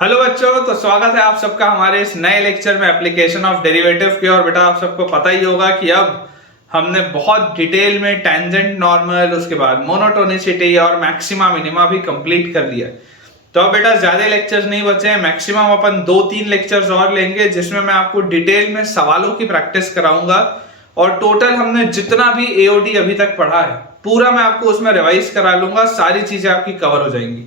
Hello बच्चों, तो स्वागत है आप सबका हमारे इस नए लेक्चर में एप्लीकेशन ऑफ डेरिवेटिव के। और बेटा आप सबको पता ही होगा कि अब हमने बहुत डिटेल में टेंजेंट, नॉर्मल, उसके बाद मोनोटोनिसिटी और मैक्सिमा मिनिमा भी कंप्लीट कर लिया। तो अब बेटा ज्यादा लेक्चर्स नहीं बचे हैं। मैक्सिमम अपन 2-3 लेक्चर्स और लेंगे जिसमें मैं आपको डिटेल में सवालों की प्रैक्टिस कराऊंगा। और टोटल हमने जितना भी एओडी अभी तक पढ़ा है पूरा मैं आपको उसमें रिवाइज करा लूंगा, सारी चीजें आपकी कवर हो जाएंगी।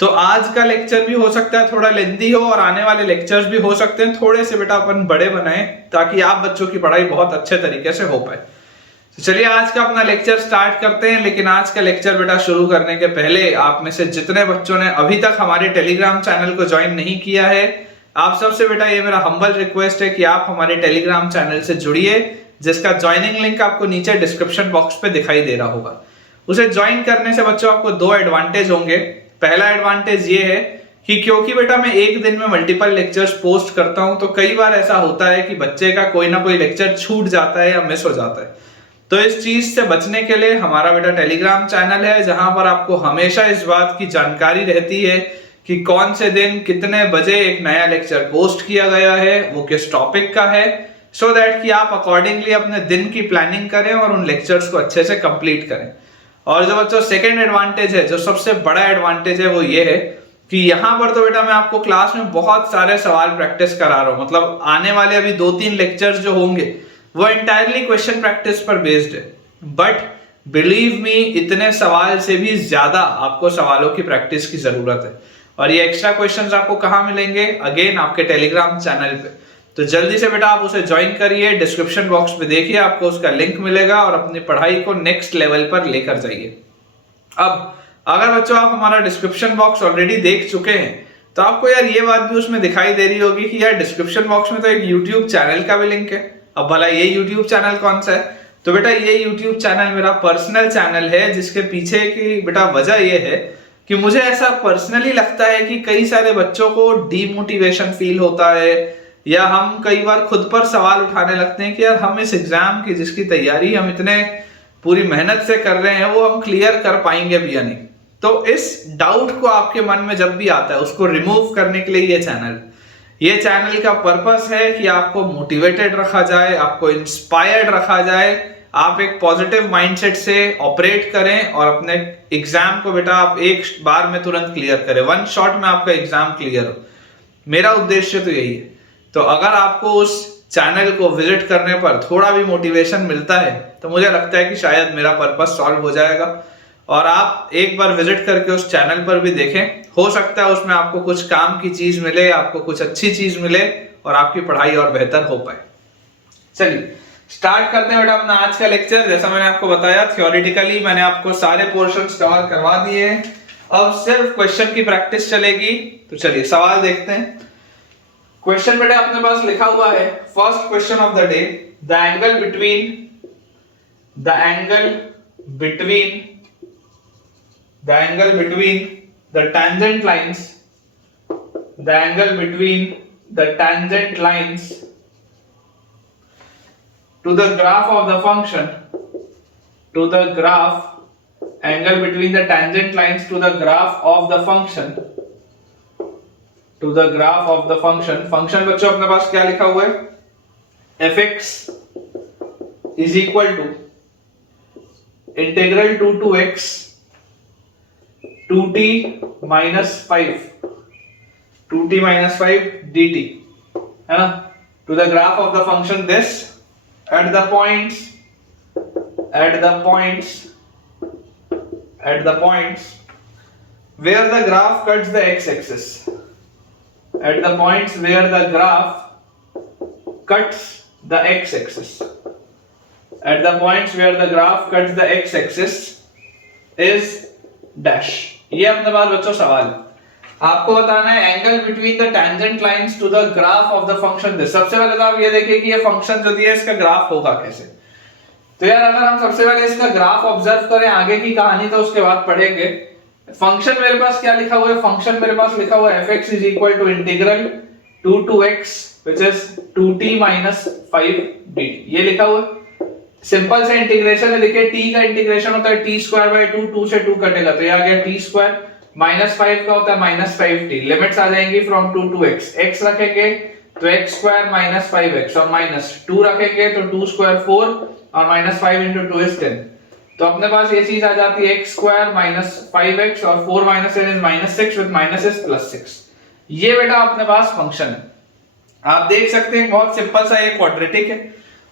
तो आज का लेक्चर भी हो सकता है थोड़ा लेंदी हो और आने वाले लेक्चर्स भी हो सकते हैं थोड़े से बेटा अपन बड़े बनाएं ताकि आप बच्चों की पढ़ाई बहुत अच्छे तरीके से हो पाए। तो चलिए आज का अपना लेक्चर स्टार्ट करते हैं। लेकिन आज का लेक्चर बेटा शुरू करने के पहले आप में से जितने बच्चों ने अभी तक हमारे टेलीग्राम चैनल को ज्वाइन नहीं किया है, आप सबसे बेटा ये मेरा हम्बल रिक्वेस्ट है कि आप हमारे टेलीग्राम चैनल से जुड़िए, जिसका ज्वाइनिंग लिंक आपको नीचे डिस्क्रिप्शन बॉक्स पे दिखाई दे रहा होगा। उसे ज्वाइन करने से बच्चों आपको 2 एडवांटेज होंगे। पहला एडवांटेज ये है कि क्योंकि बेटा मैं एक दिन में मल्टीपल लेक्चर्स पोस्ट करता हूं, तो कई बार ऐसा होता है कि बच्चे का कोई ना कोई लेक्चर छूट जाता है या मिस हो जाता है। तो इस चीज से बचने के लिए हमारा बेटा टेलीग्राम चैनल है, जहां पर आपको हमेशा इस बात की जानकारी रहती है कि कौन से दिन कितने बजे एक नया लेक्चर पोस्ट किया गया है, वो किस टॉपिक का है, सो दैट कि आप अकॉर्डिंगली अपने दिन की प्लानिंग करें और उन लेक्चर्स को अच्छे से कंप्लीट करें। और जो बच्चों सेकंड एडवांटेज है, जो सबसे बड़ा एडवांटेज है, वो ये है कि यहाँ पर तो बेटा मैं आपको क्लास में बहुत सारे सवाल प्रैक्टिस करा रहा हूँ। मतलब आने वाले अभी 2-3 लेक्चर्स जो होंगे वो एंटायरली क्वेश्चन प्रैक्टिस पर बेस्ड है। बट बिलीव मी, इतने सवाल से भी ज्यादा आपको सवालों की प्रैक्टिस की जरूरत है। और ये एक्स्ट्रा क्वेश्चंस आपको कहाँ मिलेंगे? अगेन आपके टेलीग्राम चैनल पे। तो जल्दी से बेटा आप उसे ज्वाइन करिए, डिस्क्रिप्शन बॉक्स में देखिए, आपको उसका लिंक मिलेगा और अपनी पढ़ाई को नेक्स्ट लेवल पर लेकर जाइए। अब अगर बच्चों आप हमारा डिस्क्रिप्शन बॉक्स ऑलरेडी देख चुके हैं तो आपको यार ये बात भी उसमें दिखाई दे रही होगी कि यार डिस्क्रिप्शन बॉक्स में तो एक यूट्यूब चैनल का भी लिंक है। अब भला ये यूट्यूब चैनल कौन सा है? तो बेटा ये यूट्यूब चैनल मेरा पर्सनल चैनल है, जिसके पीछे की बेटा वजह ये है कि मुझे ऐसा पर्सनली लगता है कि कई सारे बच्चों को डीमोटिवेशन फील होता है, या हम कई बार खुद पर सवाल उठाने लगते हैं कि यार हम इस एग्जाम की जिसकी तैयारी हम इतने पूरी मेहनत से कर रहे हैं वो हम क्लियर कर पाएंगे भी या नहीं। तो इस डाउट को आपके मन में जब भी आता है उसको रिमूव करने के लिए ये चैनल का पर्पस है कि आपको मोटिवेटेड रखा जाए, आपको इंस्पायर्ड रखा जाए, आप एक पॉजिटिव माइंडसेट से ऑपरेट करें और अपने एग्जाम को बेटा आप एक बार में तुरंत क्लियर करें, 1 शॉट में आपका एग्जाम क्लियर हो। मेरा उद्देश्य तो यही है। तो अगर आपको उस चैनल को विजिट करने पर थोड़ा भी मोटिवेशन मिलता है तो मुझे लगता है कि शायद मेरा पर्पस सॉल्व हो जाएगा। और आप एक बार विजिट करके उस चैनल पर भी देखें, हो सकता है उसमें आपको कुछ काम की चीज मिले, आपको कुछ अच्छी चीज मिले और आपकी पढ़ाई और बेहतर हो पाए। चलिए स्टार्ट करते हैं बेटा अपना आज का लेक्चर। जैसा मैंने आपको बताया, थ्योरेटिकली मैंने आपको सारे पोर्शंस कवर करवा दिए हैं, अब सिर्फ क्वेश्चन की प्रैक्टिस चलेगी। तो चलिए सवाल देखते हैं। क्वेश्चन बेटा अपने पास लिखा हुआ है, first question of the day, the angle between the tangent lines to the graph of the function angle between the tangent lines to the graph of the function बच्चों अपने पास क्या लिखा हुआ है? fx is equal to integral 2 to x 2t minus 5 dt है ना, to the graph of the function this at the points where the graph cuts the x-axis, at the points where the graph cuts the x-axis, at the points where the graph cuts the x-axis is dash। ये अपने पास बच्चों सवाल है, आपको बताना है angle between the tangent lines to the graph of the function this. सबसे पहले तो आप ये देखिए कि ये फंक्शन जो दिया है इसका ग्राफ होगा कैसे। तो यार अगर हम सबसे पहले इसका ग्राफ ऑब्जर्व करें, आगे की कहानी तो उसके बाद पढ़ेंगे। फंक्शन मेरे पास क्या लिखा हुआ है? फंक्शन मेरे पास लिखा हुआ है fx is equal to integral 2 to x which is 2t minus 5 dt, ये लिखा हुआ है। सिंपल से इंटीग्रेशन है, देखिए t का इंटीग्रेशन होता है t² by 2, 2 से 2 कटेगा तो ये आ गया t² -5 का होता है -5t, लिमिट्स आ जाएंगी फ्रॉम 2 to x, x रखेंगे तो x स्क्वायर -5x और -2 रखेंगे तो 2 स्क्वायर 4 और -5 into 2 is 10। तो अपने पास ये चीज आ जाती है x स्क्वायर -5x और 4 - 10 is -6 with minus is +6। ये बेटा अपने पास फंक्शन है, आप देख सकते हैं बहुत सिंपल सा ये क्वाड्रेटिक है।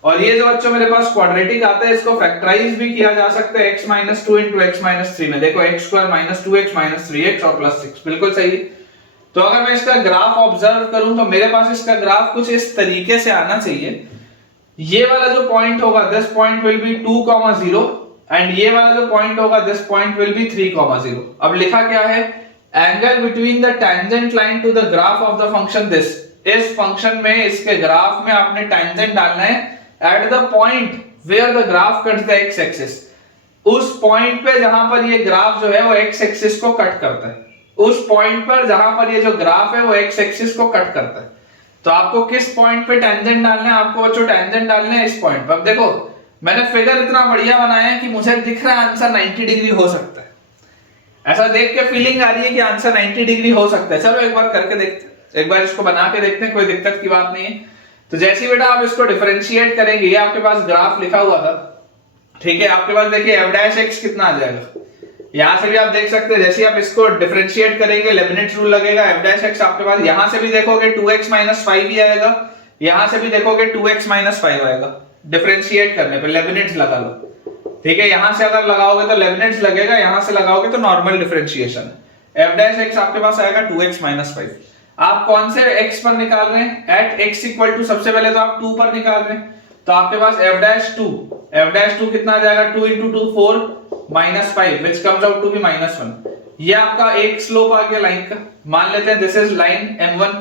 और ये जो बच्चों मेरे पास क्वाड्रेटिक आता है इसको फैक्टराइज भी किया जा सकता है x - 2 into x - 3 में। देखो x स्क्वायर -2x - 3x और +6, बिल्कुल सही है। तो अगर मैं इसका ग्राफ ऑब्जर्व करूं तो मेरे पास इसका ग्राफ कुछ इस तरीके से आना चाहिए। ये वाला जो पॉइंट होगा this point will be 2, 0 and ये वाला जो पॉइंट होगा दिस पॉइंट विल बी 3, 0। अब लिखा क्या है, angle between the tangent line to the graph of the function this. इस फंक्शन में इसके ग्राफ में आपने टेंजेंट डालना है at the point where the graph cuts the x axis. उस पॉइंट पे जहां पर ये ग्राफ जो है वो एक्स एक्सिस को कट करता है, उस पॉइंट पर जहां पर ये जो ग्राफ है वो एक्स एक्सिस को कट करता है। तो आपको किस पॉइंट पे टेंजेंट डालना है, आपको बच्चों टेंजेंट डालना है इस पॉइंट पर। अब देखो मैंने फिगर इतना बढ़िया बनाया है कि मुझे दिख रहा है आंसर 90 डिग्री हो सकता है, ऐसा देख के फीलिंग आ रही है कि आंसर 90 डिग्री हो सकता है। चलो एक बार करके देखते हैं, एक बार इसको बना के देखते हैं, कोई दिक्कत की बात नहीं है। तो जैसे ही बेटा आप इसको डिफरेंशिएट करेंगे, ये आपके पास ग्राफ लिखा हुआ था, ठीक है, आपके पास देखिए f' कितना आ जाएगा, यहां से भी आप देख सकते हैं। जैसे आप इसको डिफरेंशिएट करेंगे लेबनिट्ज रूल लगेगा, f' आपके पास यहां से भी देखोगे 2x - 5 ही आएगा, यहां से भी देखोगे 2x - 5 आएगा। डिफरेंशिएट करने पे लेबनिट्ज लगा लो, ठीक है, यहां से अगर लगाओगे तो लेबनिट्ज लगेगा, यहां से लगाओगे तो नॉर्मल डिफरेंशिएशन है। f' आपके पास आएगा 2x - 5। आप कौन से x पर निकाल रहे हैं, एट x इक्वल टू, सबसे पहले तो आप 2 पर निकाल रहे हैं, तो आपके पास f'2 कितना आ जाएगा, 2 into 2 4 -5 which comes out to be -1। ये आपका एक स्लोप आ गया लाइन का, मान लेते हैं this is line m1,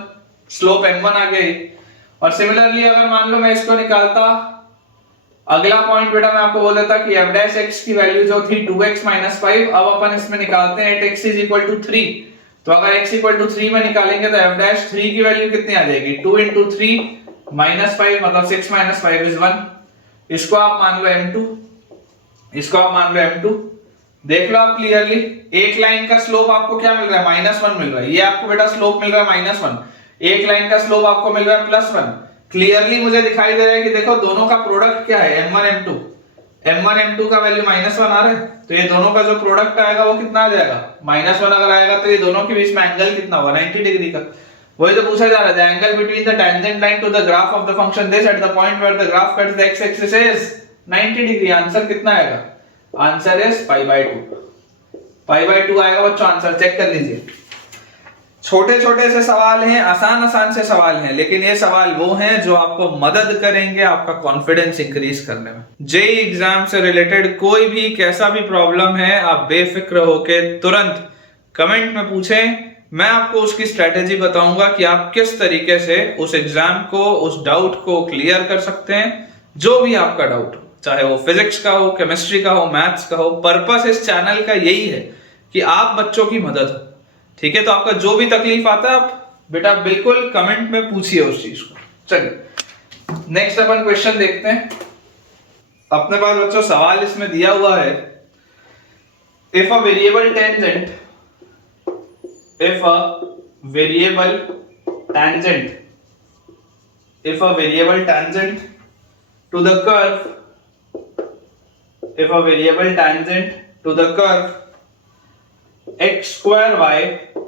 slope m1 आ गया। और सिमिलरली अगर मान लो मैं इसको निकालता, अगला पॉइंट बेटा मैं आपको बोल देता कि f' की वैल्यू जो थी 2x - 5, अब अपन इसमें निकालते हैं एट x = 3। तो अगर x = 3 में निकालेंगे तो f'3 की वैल्यू कितनी आ जाएगी, 2 into 3 -5 मतलब 6 - 5 is 1। इसको आप मान लो m2, इसको आप मान लो m2। देख लो आप क्लियरली, एक लाइन का स्लोप आपको क्या मिल रहा है, -1 मिल रहा है, ये आपको बेटा स्लोप मिल रहा है -1, एक लाइन का स्लोप आपको मिल रहा है +1। क्लियरली मुझे दिखाई दे रहा है कि देखो दोनों का प्रोडक्ट क्या है, m1 m2 का वैल्यू -1 आ रहा है, तो ये दोनों का जो प्रोडक्ट आएगा वो कितना आ जाएगा, -1 अगर आएगा तो ये दोनों के बीच में एंगल कितना होगा, 90 डिग्री का। वही तो पूछा जा रहा है, the angle between the tangent line to the graph of the function this at the point where the graph cuts the x axis is 90 degree. Answer कितना आएगा, आंसर इज π/2, π/2 आएगा बच्चों आंसर, चेक कर लीजिए। छोटे छोटे से सवाल हैं, आसान से सवाल हैं, लेकिन ये सवाल वो हैं जो आपको मदद करेंगे आपका कॉन्फिडेंस इंक्रीज करने में। जेईई एग्जाम से रिलेटेड कोई भी कैसा भी प्रॉब्लम है, आप बेफिक्र होके तुरंत कमेंट में पूछें, मैं आपको उसकी स्ट्रेटेजी बताऊंगा कि आप किस तरीके से उस एग्जाम को, उस डाउट को क्लियर कर सकते हैं। जो भी आपका डाउट हो, चाहे वो फिजिक्स का हो, केमिस्ट्री का हो, मैथ्स का हो, पर्पस इस चैनल का यही है कि आप बच्चों की मदद हो, ठीक है। तो आपका जो भी तकलीफ आता है आप बेटा बिल्कुल कमेंट में पूछिए उस चीज को। चलिए नेक्स्ट अपन क्वेश्चन देखते हैं। अपने पास बच्चों सवाल इसमें दिया हुआ है, if a variable tangent to the curve, if a variable tangent to the curve x square y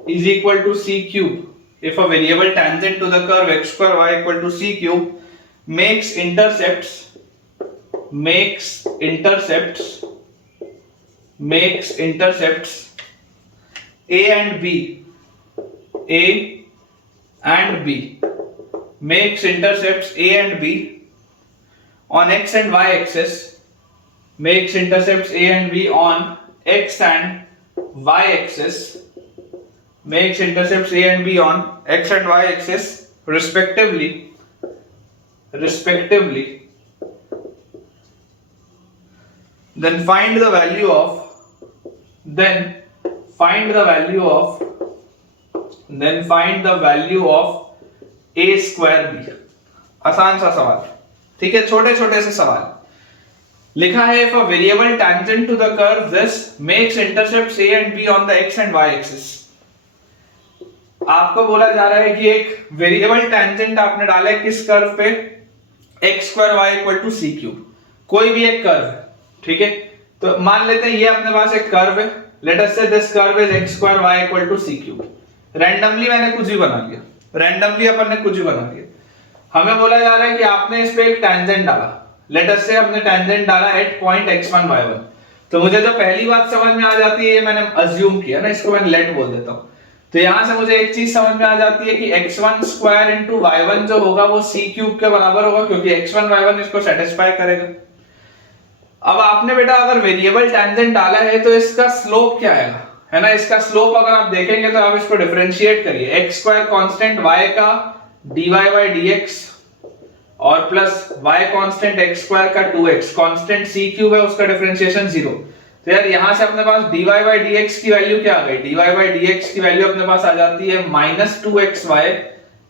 is equal to c cube, if a variable tangent to the curve x square y equal to c cube makes intercepts a and b, makes intercepts a and b on x and y axis, makes intercepts a and b on x and y axis, makes intercepts a and b on x and y axis respectively, then find the value of a square b। आसान सा सवाल, ठीक है, छोटे छोटे से सवाल। लिखा है if a variable tangent to the curve this makes intercepts a and b on the x and y axis। आपको बोला जा रहा है कि एक वेरिएबल टेंजेंट आपने डाला है किस कर्व पे, x square y equal to c cube, कोई भी एक कर्व, ठीक है। तो मान लेते हैं ये अपने पास एक कर्व है, let us say this curve is x square y equal to c cube. Randomly मैंने कुछ भी बना लिया, रैंडमली अपन ने कुछ भी बना लिया। हमें बोला जा रहा है कि आपने इस पे एक टेंजेंट डाला, लेट अस से हमने टेंजेंट डाला एट पॉइंट x1 y1। तो मुझे जो पहली बात समझ में आ जाती है, ये मैंने अज्यूम किया ना, इसको मैं लेट बोल देता हूं। तो यहां से मुझे एक चीज समझ में आ जाती है कि x1 स्क्वायर इंटू y1 जो होगा वो c क्यूब के बराबर होगा, क्योंकि x1 y1 इसको सेटिस्फाई करेगा। अब आपने बेटा अगर वेरिएबल टेंजेंट डाला है तो इसका स्लोप क्या आएगा, है ना। इसका स्लोप अगर आप देखेंगे तो आप इसको डिफरेंशिएट करिए, x स्क्वायर कांस्टेंट y का dy बाई dx और plus y constant x square का 2x, कांस्टेंट c क्यूब है उसका डिफरेंशिएशन 0। तो यार यहां से अपने पास dy बाई dx की वैल्यू क्या आ गई, dy बाई dx की वैल्यू अपने पास आ जाती है -2xy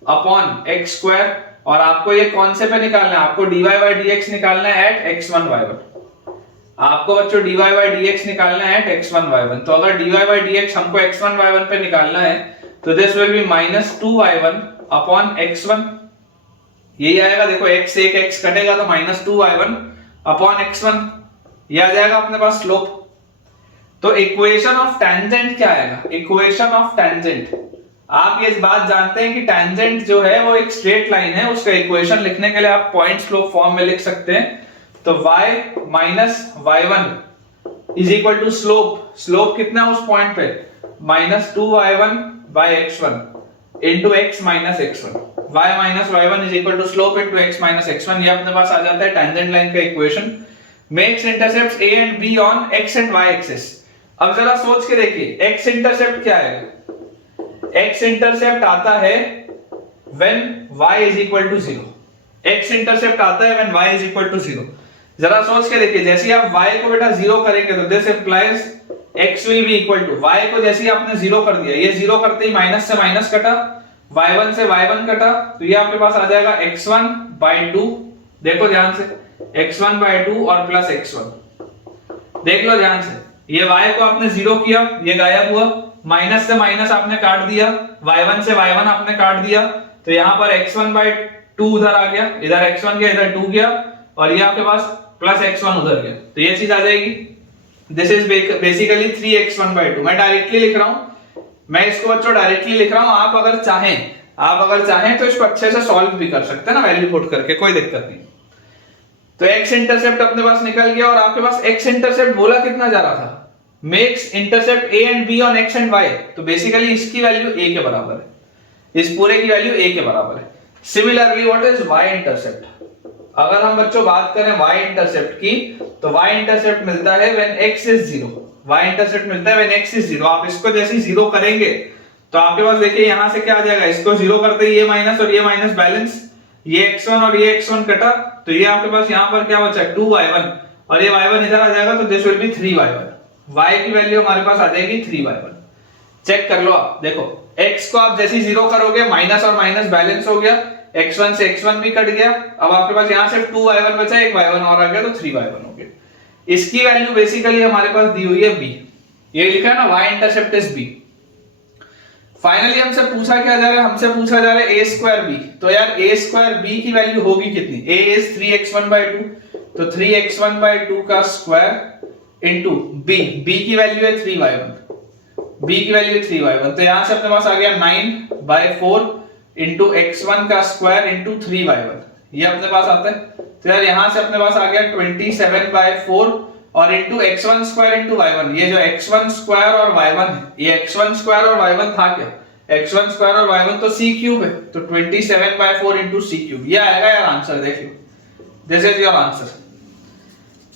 अपॉन x स्क्वायर, और आपको ये कौन से पे निकालना है, आपको dy बाई dx निकालना है एट x1 y1। आपको बच्चों dy बाई dx निकालना है एट x1 y1। तो अगर dy बाई dx हमको x1 y1 पे निकालना है तो this will B -2y1 upon x1, यही आएगा। देखो x से एक x कटेगा तो -2y1 अपॉन x1, ये आ जाएगा अपने पास स्लोप। तो इक्वेशन ऑफ टेंजेंट क्या आएगा, इक्वेशन ऑफ टेंजेंट, आप ये बात जानते हैं कि टेंजेंट जो है वो एक स्ट्रेट लाइन है, उसका इक्वेशन लिखने के लिए आप पॉइंट स्लोप फॉर्म में लिख सकते हैं। तो y minus y1 is equal to slope, slope कितना है उस पॉइंट पे, -2y1 by x1 into x minus x1, y minus y1 is equal to slope into x minus x1, ये अपने पास आ जाता है टेंजेंट लाइन का equation. Makes intercepts a and b on x and y axis. अब जरा सोच के देखिए x इंटरसेप्ट क्या है, x इंटरसेप्ट आता है when y is equal to 0, x intercept आता है when y is equal to 0। जरा सोच के देखिए, जैसे आप y को बेटा 0 करेंगे तो this implies x will be equal to, y को जैसे ही आपने 0 कर दिया, ये 0 करते ही माइनस से माइनस कटा, y1 से y1 कटा, तो ये आपके पास आ जाएगा x1 बाई 2, देखो ध्यान से, x1 बाई 2 और प्लस x1, देख लो ध्यान से, ये y को आपने 0 किया, ये गायब हुआ, माइनस से माइनस आपने काट दिया, y1 से y1 आपने काट दिया, तो यहां पर x1 बाई 2 उधर आ गया, इधर x1 गया, इधर 2 गया, और ये आपके पास प्लस x1 उधर गया, तो ये चीज आ जाएगी। This is basically 3x1 by 2। मैं डायरेक्टली लिख रहा हूं, मैं इसको बच्चों डायरेक्टली लिख रहा हूं, आप अगर चाहें तो इसको अच्छे से सॉल्व भी कर सकते हैं ना, वैल्यू पुट करके, कोई दिक्कत नहीं। तो x इंटरसेप्ट अपने पास निकल गया, और आपके पास x इंटरसेप्ट बोला कितना जा रहा था, makes intercept a and b on x and y, तो बेसिकली इसकी वैल्यू a के बराबर है, इस पूरे की वैल्यू a के बराबर है। Similarly what is y intercept, अगर हम बच्चों बात करें y इंटरसेप्ट की, तो y इंटरसेप्ट मिलता है when x is 0, y intercept मिलता है व्हेन x इज 0। आप इसको जैसे ही 0 करेंगे तो आपके पास देखिए यहां से क्या आ जाएगा, इसको 0 करते ही ये माइनस और ये माइनस बैलेंस, ये x1 और ये x1 कटा, तो ये आपके पास यहां पर क्या बचा, 2y1, और ये y1 इधर आ जाएगा, तो this will B 3y1, y की वैल्यू हमारे पास आ जाएगी 3y1। चेक कर लो आप, देखो x को आप जैसे ही 0 करोगे, माइनस और माइनस बैलेंस हो गया, x1 से x1 भी कट गया, अब आपके पास यहां से 2y1 बचा, एक y1 और आ गया, तो 3y1 हो गया। इसकी वैल्यू बेसिकली हमारे पास दी हुई है b, ये लिखा है ना y intercept is b। Finally हमसे पूछा क्या जा रहा है, हमसे पूछा जा रहा है a स्क्वायर b, तो यार a स्क्वायर b की वैल्यू होगी कितनी, a इज 3x1 बाई 2, तो 3x1 बाई 2 का स्क्वायर इंटू b, b की वैल्यू है 3y1, b की वैल्यू 3y1, तो यहां से अपने पास आ गया 9 बाई 4 इंटू x1 का स्क्वायर इंटू 3y1, ये अपने पास आता है। तो यार यहां से अपने पास आ गया 27 बाई 4 और into x1 square into y1, ये जो x1 स्क्वायर और y1 है, ये x1 स्क्वायर और y1 था क्या, x1 स्क्वायर और y1 तो c क्यूब है, तो 27 बाई 4 इंटू c क्यूब, ये आएगा यार आंसर, देख लो, दिस इज योर आंसर।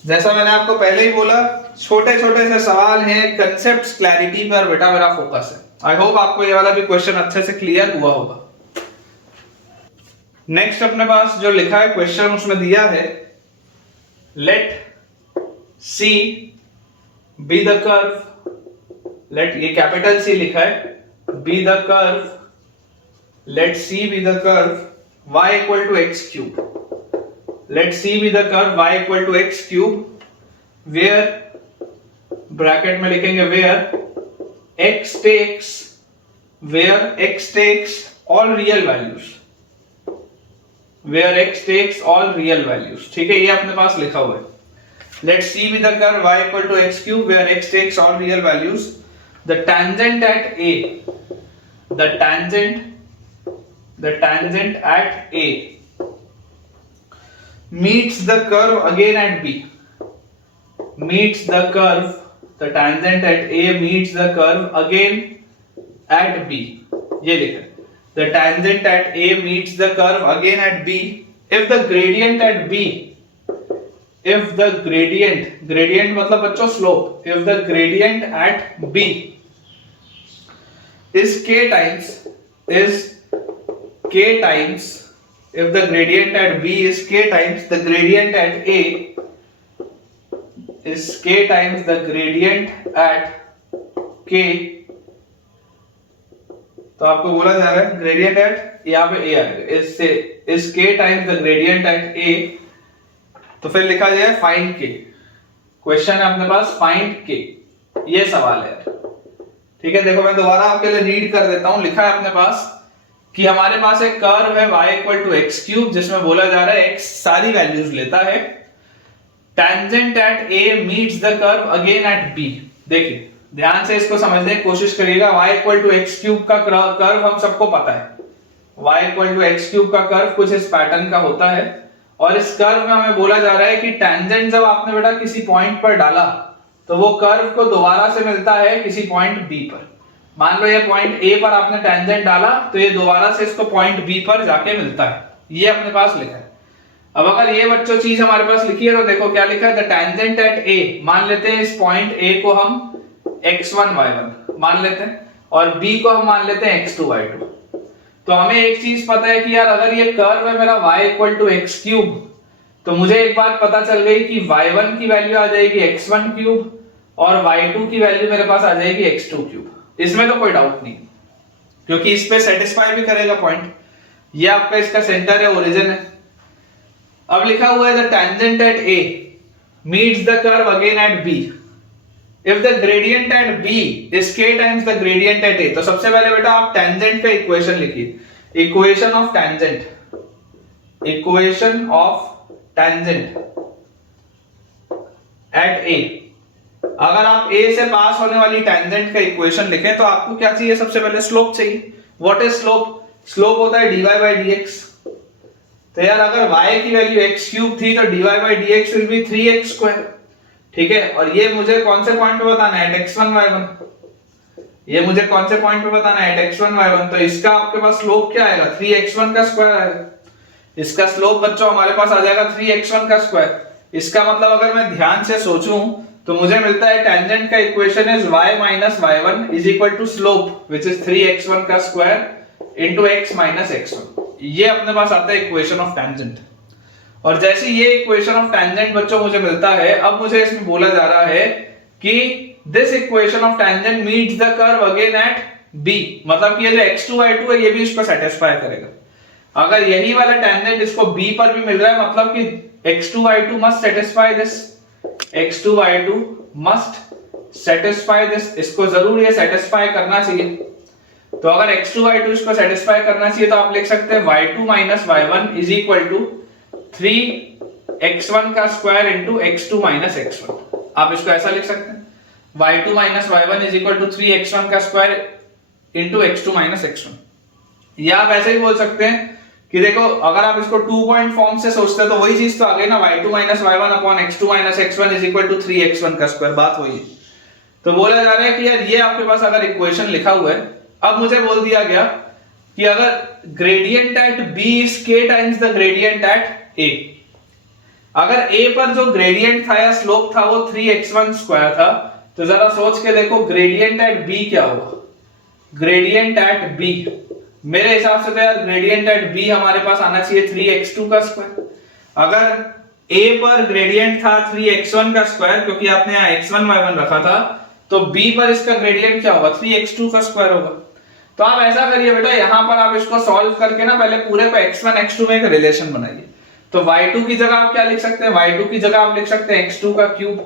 जैसा मैंने आपको पहले ही बोला, छोटे छोटे से सवाल हैं, कंसेप्ट्स क्लैरिटी पर बेटा मेरा फोकस है। आई होप आपको ये वाला भी क्वेश्चन अच्छे से क्लियर हुआ होगा। नेक्स्ट अपने पास जो लिखा है क्वेश्चन, उसमें दिया है let C be the curve, let, ये कैपिटल C लिखा है, be the curve, let C be the curve y equal to x cube, let C be the curve y equal to x cube where bracket में लिखेंगे where x takes all real values, where x takes all real values, ठीक है, ये अपने पास लिखा हुआ है. Let's see with the curve y equal to x cube where x takes all real values. The tangent at A, the tangent at A meets the curve again at B. Meets the curve, the tangent at A meets the curve again at B. ये लिखा. The tangent at A meets the curve again at B if the gradient at B, if the gradient मतलब बच्चों slope, if the gradient at B is k times, if the gradient at B is k times the gradient at A is k times the gradient at k, तो आपको बोला जा रहा है gradient eight, यहाँ पे a आएगा, इससे इस k times the gradient at a, तो फिर लिखा जाए फाइंड k. क्वेश्चन है अपने पास फाइंड k, ये सवाल है यार. ठीक है, देखो मैं दोबारा आपके लिए रीड कर देता हूं. लिखा है अपने पास कि हमारे पास एक कर्व है y equal to x cube, जिसमें बोला जा रहा है x सारी वैल्यूज लेता है. Tangent at a meets the curve again at b. देखिए ध्यान से इसको समझने की कोशिश करिएगा. y equal to x cube का कर्व हम सबको पता है. y equal to x cube का कर्व कुछ इस पैटर्न का होता है, और इस कर्व में हमें बोला जा रहा है कि टेंजेंट जब आपने बेटा किसी पॉइंट पर डाला तो वो कर्व को दोबारा से मिलता है किसी पॉइंट b पर. मान लो ये पॉइंट a पर आपने टेंजेंट डाला तो ये दोबारा से इसको पॉइंट b पर जाके मिलता है. ये अपने पास लिखा है. अब अगर ये बच्चों चीज हमारे पास लिखी है तो देखो क्या लिखा है, द टेंजेंट एट a, मान लेते हैं इस पॉइंट a को हम x1 y1 मान लेते हैं और b को हम मान लेते हैं x2 y2. तो हमें एक चीज पता है कि यार अगर ये कर्व है मेरा y equal to x cube, तो मुझे एक बात पता चल गई कि y1 की वैल्यू आ जाएगी x1 क्यूब और y2 की वैल्यू मेरे पास आ जाएगी x2 क्यूब. इसमें तो कोई डाउट नहीं, क्योंकि इस पे सेटिस्फाई भी करेगा पॉइंट. ये आपका इसका सेंटर है, ओरिजिन है. अब लिखा हुआ है the tangent at a meets the curve again at b if the gradient at b is k times the gradient at a. तो सबसे पहले बेटा आप टेंजेंट का इक्वेशन लिखिए. Equation of tangent at a. अगर आप a से पास होने वाली टेंजेंट का इक्वेशन लिखें तो आपको क्या चाहिए, सबसे पहले स्लोप चाहिए. What is slope? स्लोप होता है dy by dx. तो यार अगर y की वैल्यू x क्यूब थी तो dy by dx will be 3x square. ठीक है, और ये मुझे कौन से पॉइंट पे बताना है, x1 y1. ये मुझे कौन से पॉइंट पे बताना है, x1 y1. तो इसका आपके पास स्लोप क्या आएगा, 3x1 का स्क्वायर आएगा. इसका स्लोप बच्चों हमारे पास आ जाएगा 3x1 का स्क्वायर. इसका मतलब अगर मैं ध्यान से सोचूं तो मुझे मिलता है टेंजेंट का equation is y minus y1 is equal to slope which is 3x1 का square into x minus x1. ये अपने पास आता है इक्वेशन ऑफ टेंजेंट. और जैसे ये इक्वेशन ऑफ टेंजेंट बच्चों मुझे मिलता है, अब मुझे इसमें बोला जा रहा है कि this equation of tangent meets the curve again at b. मतलब कि ये जो x2 y2 है ये भी इसको सेटिस्फाई करेगा. अगर यही वाला टेंजेंट इसको b पर भी मिल रहा है मतलब कि x2 y2 must satisfy this. x2 y2 must satisfy this. इसको जरूर ये सेटिस्फाई करना चाहिए. तो अगर x2 y2 इसको सेटिस्फाई करना चाहिए तो आप लिख सकते हैं y2 minus y1 is equal to 3x1 का square into x2 minus x1. आप इसको ऐसा लिख सकते हैं, y2 minus y1 is equal to 3x1 का square into x2 minus x1. या आप ऐसे ही बोल सकते हैं कि देखो अगर आप इसको 2 पॉइंट फॉर्म से सोचते हैं तो वही चीज तो आ गई ना, y2 minus y1 upon x2 minus x1 is equal to 3x1 का स्क्वायर. बात वही है. तो बोला जा रहा है कि यार ये आपके पास अगर इक्वेशन लिखा हुआ है, अब मुझे बोल दिया गया कि अगर gradient at b is k times the gradient at a. अगर a पर जो ग्रेडियंट था या स्लोप था वो 3x1 स्क्वायर था, तो जरा सोच के देखो ग्रेडियंट एट b क्या होगा. ग्रेडियंट एट b मेरे हिसाब से तो यार ग्रेडियंट एट b हमारे पास आना चाहिए 3x2 का स्क्वायर. अगर a पर ग्रेडियंट था 3x1 का स्क्वायर, क्योंकि आपने यहाँ x1 y1 रखा था, तो b पर इसका ग्रेडियंट क्या होगा, 3x2 का स्क्वायर होगा. तो आप ऐसा करिए बेटा, यहां पर आप इसको सॉल्व करके ना पहले पूरे को x1 x2 में एक रिलेशन बनाइए. तो y2 की जगह आप क्या लिख सकते हैं, y2 की जगह आप लिख सकते हैं x2 का क्यूब.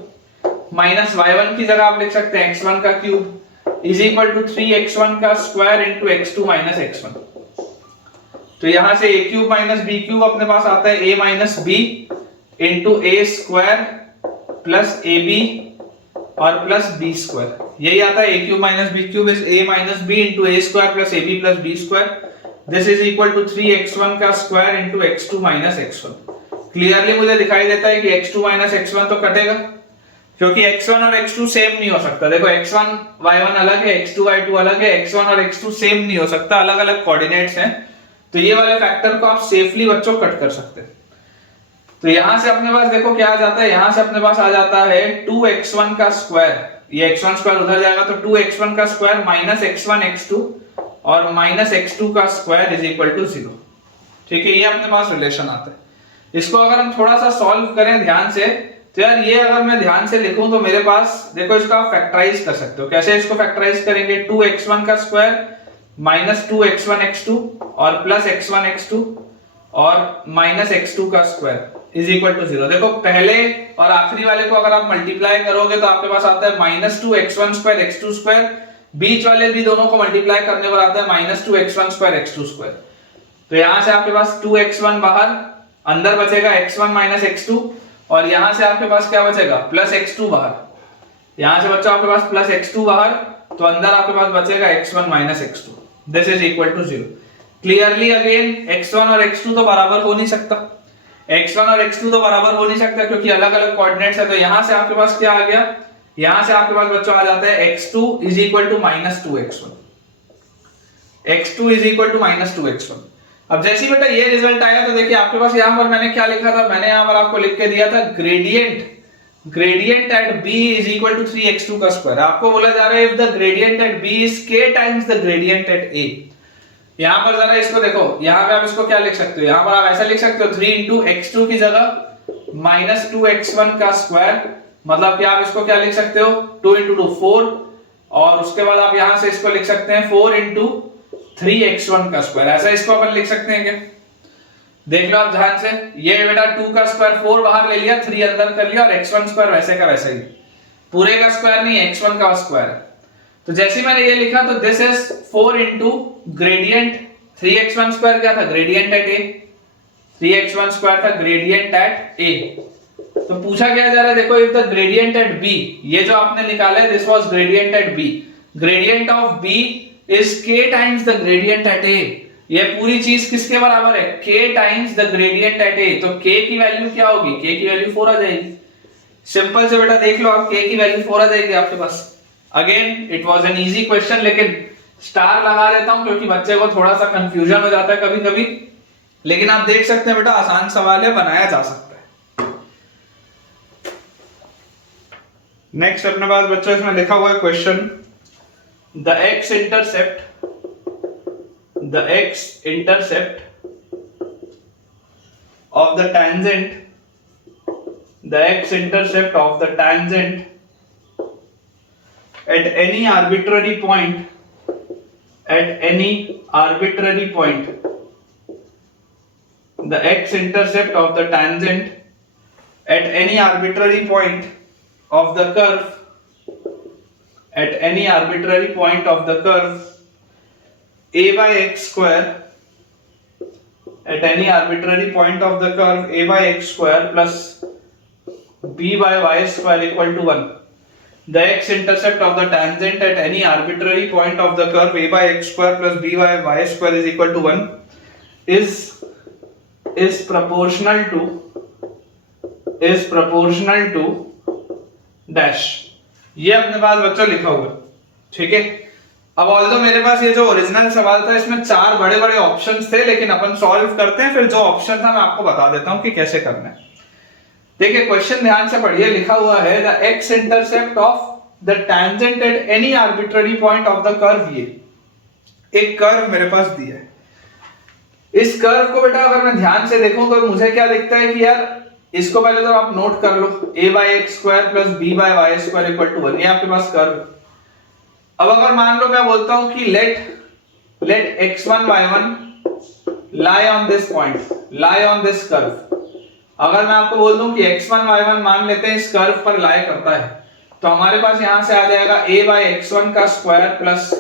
माइनस y1 की जगह आप लिख सकते हैं x1 का cube is equal to 3x1 का square into x2 minus x1। तो यहां से a cube minus b cube अपने पास आता है a minus b into a square plus a b और प्लस बी स्क्वायर, यही आता है a cube minus b cube is a minus b into a square plus a b plus b square. This is equal to 3x1 का square into x2 minus x1। Clearly मुझे दिखाई देता है कि x2 minus x1 तो कटेगा, क्योंकि x1 और x2 सेम नहीं हो सकता। देखो x1 y1 अलग है, x2 y2 अलग है, x1 और x2 सेम नहीं हो सकता, अलग अलग कोऑर्डिनेट्स हैं। तो ये वाले फैक्टर को आप सेफली बच्चों कट कर सकते हैं। तो यहां से अपने पास देखो क्या आ जाता है, यहां से अपने पास आ जाता है 2x1 का स्क्वायर, ये x1 स्क्वायर उधर जाएगा तो 2x1 का स्क्वायर माइनस x1 x2 और माइनस x2 का स्क्वायर इज इक्वल टू 0। ठीक है, ये अपने पास रिलेशन आता है। इसको अगर हम थोड़ा सा सॉल्व करें ध्यान से, तो यार ये अगर मैं ध्यान से लिखूं तो मेरे पास देखो इसको आप फैक्टराइज कर सकते हो। कैसे इसको फैक्टराइज करेंगे, 2x1 का स्क्वायर माइनस 2x1 x2 और प्लस x1 x2 और माइनस x2 का स्क्वायर इज इक्वल टू 0। देखो पहले और आखिरी वाले को अगर आप मल्टीप्लाई करोगे तो आपके पास आता है minus 2x1 square x2 square, बीच वाले भी दोनों को मल्टीप्लाई करने पर आता है minus 2x1 square x2 square. तो यहां से आपके पास 2x1 बाहर, अंदर बचेगा x1 माइनस x2 और यहां से आपके पास क्या बचेगा, प्लस x2 बाहर। यहां से बच्चों आपके पास प्लस x2 बाहर, तो अंदर आपके पास बचेगा x1 minus x2। This is equal to 0। Clearly again x1 और x2 तो बराबर हो नहीं सकता, x1 और x2 तो बराबर हो नहीं सकता क्योंकि अलग अलग कोऑर्डिनेट्स है। तो यहां से आपके पास क्या आ गया, यहां से आपके पास बच्चों आ जाता है x2 is equal to minus 2x1, x2 is equal to minus 2x1। अब जैसे ही बेटा ये रिजल्ट आया तो देखिए आपके पास यहां पर मैंने क्या लिखा था, मैंने यहां पर आपको लिख के दिया था gradient at b is equal to 3x2 का स्क्वायर। आपको बोला जा रहा है if the gradient at b is k times the gradient at a। यहां पर जरा इसको देखो, यहां पे आप इसको क्या लिख सकते हो, यहां पर आप ऐसा लिख सकते हो 3 इंटू x2 की जगह माइनस 2x1 का स्क्वायर, मतलब कि आप इसको क्या लिख सकते हो 2 इंटू 2 4, और उसके बाद आप यहां से इसको लिख सकते हैं 4 इंटू 3x1 का स्क्वायर। ऐसा इसको अपन लिख सकते हैं क्या, देख लो आप ध्यान से, ये बेटा 2 का स्क्वायर 4 बाहर ले लिया, 3 अंदर कर लिया और x1 स्क्वायर वैसे का वैसा ही, पूरे का स्क्वायर नहीं x1 का स्क्वायर है। तो जैसे ही मैंने ये लिखा तो this is 4 into gradient 3x1 square क्या था, gradient at a, 3x1 square था ग्रेडियंट एट a। तो पूछा क्या जा रहा है, देखो if the gradient at b, ये जो आपने निकाला है this was gradient at b, gradient of b is k times the gradient at a। ये पूरी चीज किसके बराबर है, k times the gradient at a। तो k की वैल्यू क्या होगी, k की वैल्यू 4 आ जाएगी। सिंपल से बेटा देख लो आप, k की वैल्यू 4 आ जाएगी आपके पास। Again it was an easy question, लेकिन स्टार लगा देता हूं क्योंकि बच्चे को थोड़ा सा कंफ्यूजन हो जाता है कभी कभी, लेकिन आप देख सकते हैं बेटा आसान सवाल है, बनाया जा सकता है। नेक्स्ट अपने पास बच्चों इसमें लिखा हुआ है question, the x intercept of the tangent at any arbitrary point the x intercept of the tangent at any arbitrary point of the curve a by x square, at any arbitrary point of the curve a by x square plus b by y square equal to 1. The x intercept of the tangent at any arbitrary point of the curve a by x square plus b by y square is equal to 1 is proportional to dash। ये अपने पास बच्चों लिखा हुआ है, ठीक है। अब although मेरे पास ये जो ओरिजिनल सवाल था इसमें 4 बड़े बड़े ऑप्शंस थे, लेकिन अपन सॉल्व करते हैं, फिर जो ऑप्शन था मैं आपको बता देता हूं कि कैसे करना है। देखिए क्वेश्चन ध्यान से पढ़िए, लिखा हुआ है the x intercept of the tangent eight any arbitrary point of the curve. ये एक कर्व मेरे पास दिया है, इस कर्व को बेटा अगर मैं ध्यान से देखूं तो मुझे क्या दिखता है कि यार इसको पहले तो आप नोट कर लो, a by x square plus b by y square equal to 1, ये आपके पास कर्व। अब अगर मान लो मैं बोलता हूं कि let x1 y1 lie on this point, lie on this curve। अगर मैं आपको बोल दूं कि x1 y1 मान लेते हैं इस कर्व पर lie करता है, तो हमारे पास यहां से आ जाएगा a बाय x1 का square plus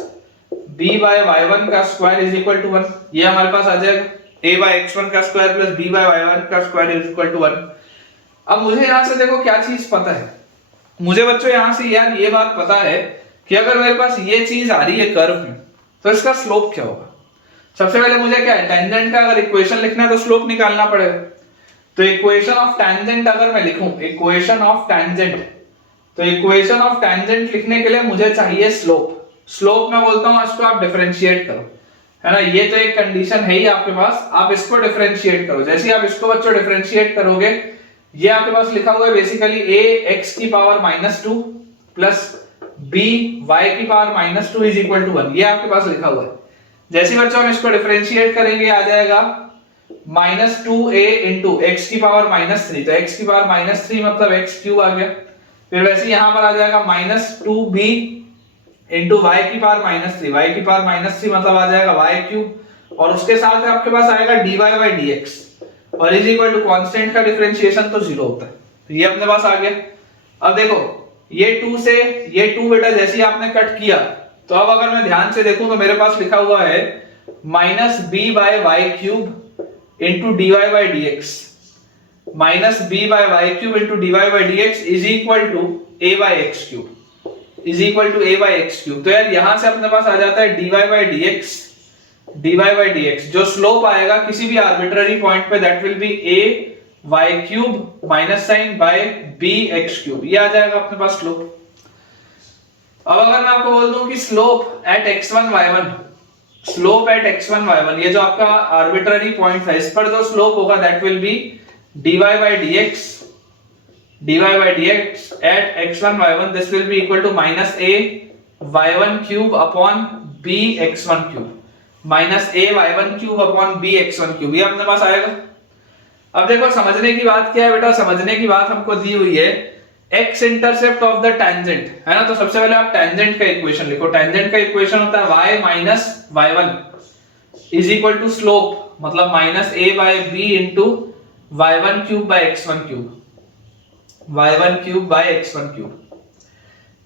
b by y1 का स्क्वायर इज इक्वल टू 1। ये हमारे पास आ जाएगा a बाय x1 का square plus b by y1 का स्क्वायर इज इक्वल टू 1। अब मुझे यहां से देखो क्या चीज पता है, मुझे बच्चों यहां से यार ये बात पता है कि अगर मेरे पास ये चीज आ रही है कर्व में तो इसका स्लोप क्या होगा। सबसे पहले मुझे क्या है, टेंजेंट का अगर इक्वेशन लिखना है तो स्लोप निकालना पड़ेगा। तो इक्वेशन ऑफ टेंजेंट अगर मैं लिखूं, इक्वेशन ऑफ टेंजेंट, तो इक्वेशन ऑफ टेंजेंट लिखने के लिए मुझे चाहिए स्लोप। स्लोप मैं बोलता हूं इसको आप डिफरेंशिएट करो, है ना। ये तो एक कंडीशन है ही आपके पास, आप इसको डिफरेंशिएट करो। जैसे ही आप इसको बच्चों डिफरेंशिएट करोगे, ये आपके पास लिखा हुआ है बेसिकली a x की पावर -2 प्लस b y की पावर -2 इज इक्वल टू 1। ये आपके पास लिखा हुआ है। जैसे ही बच्चों हम इसको डिफरेंशिएट करेंगे आ जाएगा -2a इंटू एक्स की पावर -3, तो x की पावर -3 मतलब x क्यूब आ गया। फिर वैसे यहां पर आ जाएगा -2b इंटू y की पावर -3, y की पावर -3 मतलब आ जाएगा y क्यूब, और उसके साथ आपके पास आएगा dy बाय dx, और इज इक्वल टू कांस्टेंट का डिफरेंशिएशन तो 0 होता है, तो ये अपने पास आ गया। अब देखो ये 2 से ये 2 बेटा जैसे ही आपने कट किया, तो अब अगर मैं ध्यान से देखूं तो मेरे पास लिखा हुआ है -b by y cube into dy by dx, -b by y cube into dy by dx is equal to a by x cube, is equal to a by x cube. तो यार यहां से अपने पास आ जाता है dy बाय dx, जो स्लोप आएगा किसी भी आर्बिट्ररी पॉइंट पे that will be a y cube minus sign by b x cube, ये आ जाएगा अपने पास स्लोप। अब अगर मैं आपको बोल दूं कि slope eight x1 y1, slope eight x1 y1, ये जो आपका आर्बिट्ररी पॉइंट है इस पर जो स्लोप होगा that will be dy by dx at x1 y1, this will be equal to -a y1 cube upon b x1 cube, -a y1 cube upon b x1 cube, ये अपने पास आएगा। अब देखो समझने की बात क्या है बेटा, समझने की बात हमको दी हुई है x intercept of the tangent, है ना। तो सबसे पहले आप टेंजेंट का इक्वेशन लिखो। टेंजेंट का इक्वेशन होता है y minus y1 is equal to slope, मतलब -a by b into y1 cube by x1 cube, y1 cube by x1 cube.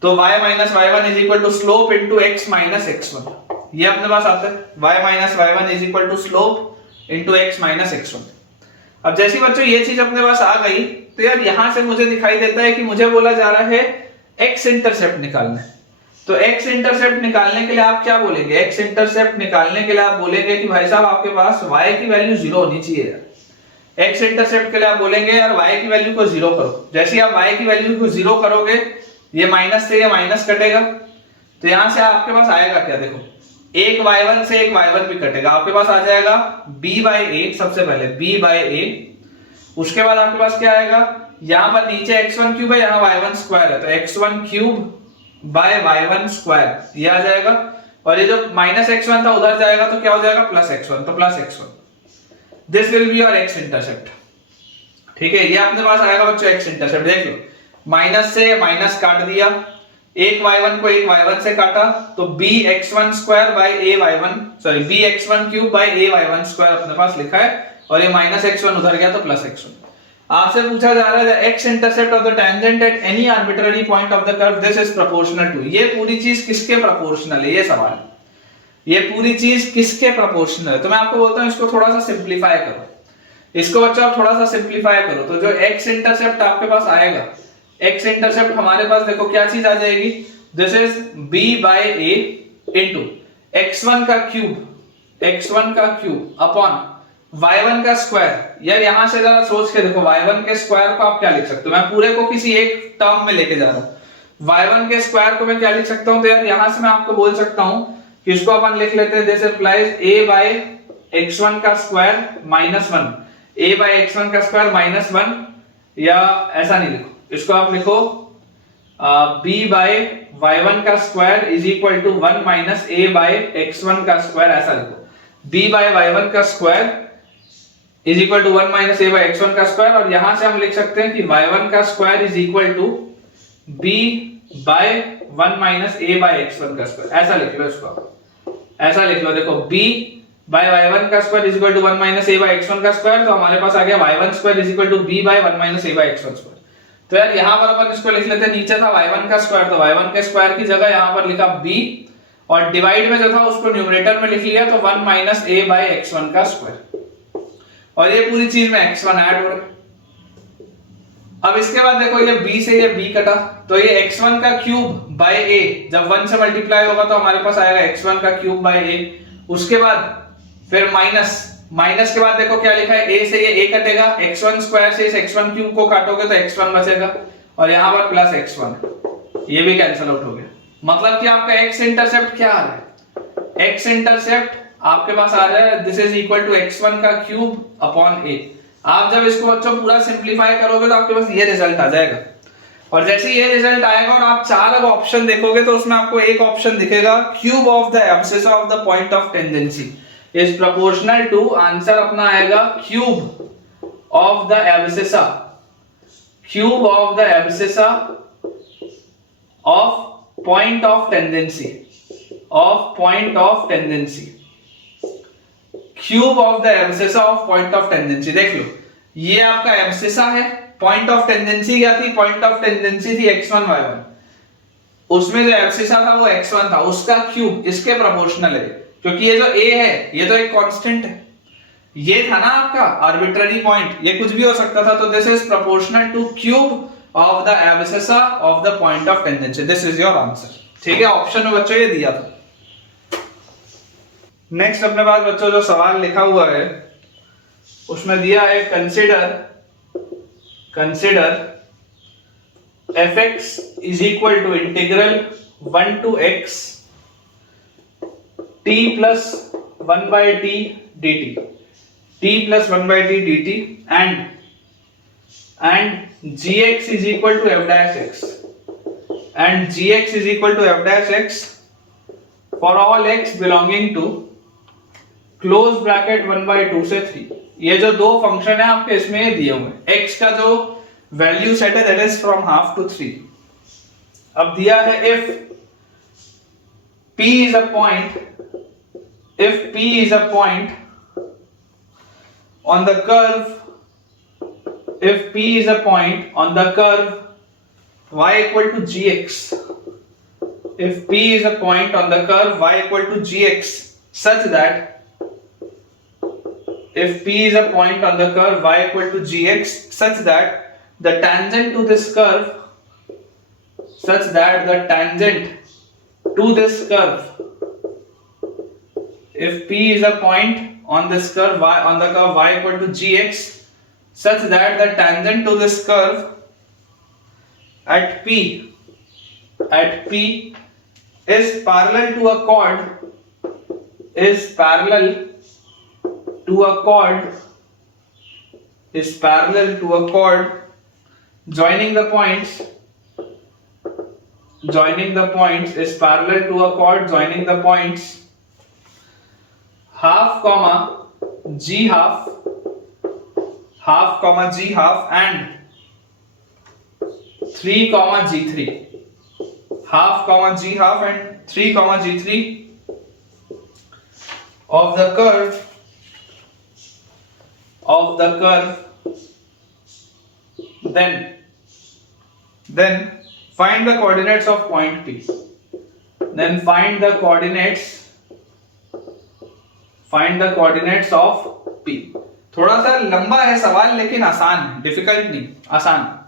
तो y minus y1 is equal to slope into x minus x1, ये अपने पास आता है y minus y1 is equal to slope into x minus x1। अब जैसे बच्चों ये चीज अपने पास आ गई, तो यार यहां से मुझे दिखाई देता है कि मुझे बोला जा रहा है x इंटरसेप्ट निकालना है। तो x इंटरसेप्ट निकालने के लिए आप क्या बोलेंगे, x इंटरसेप्ट निकालने के लिए आप बोलेंगे कि भाई साहब आपके पास y की वैल्यू 0 होनी चाहिए यार। x इंटरसेप्ट के लिए आप बोलेंगे यार y की वैल्यू को 0 करो। जैसे ही आप y की वैल्यू को 0 करोगे, ये माइनस से ये माइनस कटेगा, तो यहां से आपके पास आएगा क्या, देखो एक y1 से एक y1 भी कटेगा, आपके पास आ जाएगा b बाय a, सबसे पहले b बाय a, उसके बाद आपके पास क्या आएगा, यहां पर नीचे x1 क्यूब है, यहां y1 स्क्वायर है, तो x1 cube by y1 square, ये आ जाएगा। और ये जो -x1 था उधर जाएगा तो क्या हो जाएगा, +x1, तो +x1। This will be your x intercept, ठीक है। ये अपने पास आएगा बच्चों x इंटरसेप्ट। देख लो माइनस से माइनस काट दिया, एक y1 को एक y1 से काटा, तो bx1 square by a y1, sorry bx1 cube by a y1 square अपने पास लिखा है, और ये -x1 उधर गया तो +x1। आपसे पूछा जा रहा है x intercept of the tangent at any arbitrary point of the curve, this is proportional to, ये पूरी चीज किसके प्रोपोर्शनल है, ये सवाल है, ये पूरी चीज किसके प्रोपोर्शनल है। तो मैं आपको बोलता हूं इसको थोड़ा सा सिंपलीफाई करो, इसको बच्चों आप थोड़ा सा सिंपलीफाई करो, तो जो x इंटरसेप्ट आपके पास आएगा, x इंटरसेप्ट हमारे पास देखो क्या चीज आ जाएगी, this is b by a into x1 का क्यूब अपॉन y1 का स्क्वायर। यार यहां से जरा सोच के देखो, y1 के स्क्वायर को आप क्या लिख सकते हो, मैं पूरे को किसी एक टर्म में लेके जा रहा हूं, y1 के स्क्वायर को मैं क्या लिख सकता हूं, तो यार यहां से मैं आपको बोल सकता हूं कि इसको अपन लिख लेते हैं, this implies a by x1 का स्क्वायर -1, a बाय x1 का स्क्वायर -1, या ऐसा नहीं लिखो, इसको आप लिखो b बाय y1 का square is equal to 1 minus a by x1 का स्क्वायर, ऐसा लिखो b बाय y1 का square is equal to 1 minus a by x1 का स्क्वायर, और यहां से हम लिख सकते हैं कि y1 का square is equal to b by 1 minus a by x1 का स्क्वायर, ऐसा लिख लो, इसको ऐसा लिख लो। देखो b बाय y1 का square is equal to 1 minus a by x1 का स्क्वायर, तो हमारे पास आ गया y1 square is equal to b by 1 minus a by x1 square. तो यार यहाँ पर अपन इसको लिख लेते हैं, नीचे था y1 का स्क्वायर, तो y1 के स्क्वायर की जगह यहाँ पर लिखा b, और डिवाइड में जो था उसको न्यूमरेटर में लिख लिया, तो 1 माइनस a बाई x1 का स्क्वायर, और ये पूरी चीज में x1 ऐड हो रहा है। अब इसके बाद देखो ये b से ये b कटा, तो ये x1 का क्यूब बाय a, जब 1 से मल्टीप्लाई होगा तो हमारे पास आएगा x1 का क्यूब बाय a। उसके बाद फिर माइनस के बाद देखो क्या लिखा है, a से ये a कटेगा, x1 स्क्वायर से इस x1 क्यूब को काटोगे तो x1 बचेगा, और यहाँ पर प्लस x1, ये भी कैंसिल आउट हो गया। मतलब कि आपका x इंटरसेप्ट क्या आ रहा है, x इंटरसेप्ट आपके पास आ रहा है this is equal to x1 का क्यूब अपॉन a। आप जब इसको बच्चों पूरा सिंप्लीफाई करोगे तो आपके पास ये रिजल्ट आ जाएगा, और जैसे ये रिजल्ट आएगा और आप चार अब ऑप्शन देखोगे तो उसमें आपको एक ऑप्शन दिखेगा, cube of the abscissa of the point of tendency is proportional to, answer अपना आएगा cube of the abscissa, cube of the abscissa of point of tendency, of point of tendency, cube of the abscissa of point of tendency. देख लो ये आपका abscissa है, point of tendency क्या थी, point of tendency थी x1 y1, उसमें जो एब्सिसा था वो x1 था, उसका क्यूब इसके प्रोपोर्शनल है, क्योंकि ये जो a है ये तो एक कांस्टेंट है, ये था ना आपका आर्बिट्ररी पॉइंट, ये कुछ भी हो सकता था, तो this is proportional two cube of the abscissa of the point of tendency, this is your answer. ठीक है, ऑप्शन में बच्चों ये दिया था। नेक्स्ट अपने पास बच्चों जो सवाल लिखा हुआ है उसमें दिया है consider fx is equal to integral 1 to x t plus 1 by t dt, t plus 1 by t dt and gx is equal to f dash x, and gx is equal to f dash x for all x belonging to close bracket 1 by 2 से 3। ये जो दो function है आपके इसमें दिए हुए हैं, x का जो वैल्यू सेट है that is from half to 3। अब दिया है if p is a point, if p is a point on the curve, if p is a point on the curve y equal to gx, if p is a point on the curve y equal to gx such that, if p is a point on the curve y equal to gx such that the tangent to this curve, such that the tangent to this curve, if p is a point on this curve y, on the curve y equal to gx such that the tangent to this curve at p is parallel to a chord, is parallel to a chord, is parallel to a chord joining the points, joining the points, is parallel to a chord joining the points half comma g half, half comma g half and 3 comma g3, half comma g half and 3 comma g3 of the curve, of the curve, then find the coordinates of point P, then find the coordinates, find the coordinates of P। थोड़ा सा लंबा है सवाल लेकिन आसान है, difficult नहीं, आसान।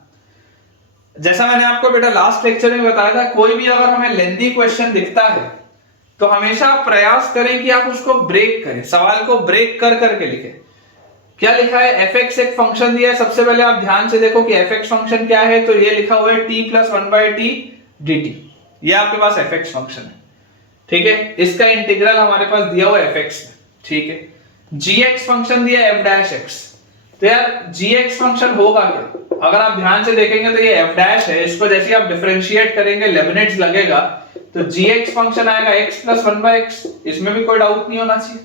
जैसा मैंने आपको बेटा लास्ट लेक्चर में बताया था, कोई भी अगर हमें लेंथी क्वेश्चन दिखता है तो हमेशा आप प्रयास करें कि आप उसको ब्रेक करें, सवाल को ब्रेक कर करके लिखें। क्या लिखा है, fx एक फंक्शन दिया है, सबसे पहले आप ध्यान से देखो कि fx फंक्शन क्या है, तो ये लिखा हुआ है t plus 1 by t dt, ये आपके पास fx फंक्शन है। ठीक है, इसका इंटीग्रल हमारे पास दिया हुआ है fx में। ठीक है, gx फंक्शन दिया f dash x, तो यार gx फंक्शन होगा क्या, अगर आप ध्यान से देखेंगे तो ये f dash है, इसको जैसे आप डिफरेंशिएट करेंगे लेबनिट्ज लगेगा, तो gx फंक्शन आएगा x plus 1 by x, इसमें भी कोई डाउट नहीं होना चाहिए।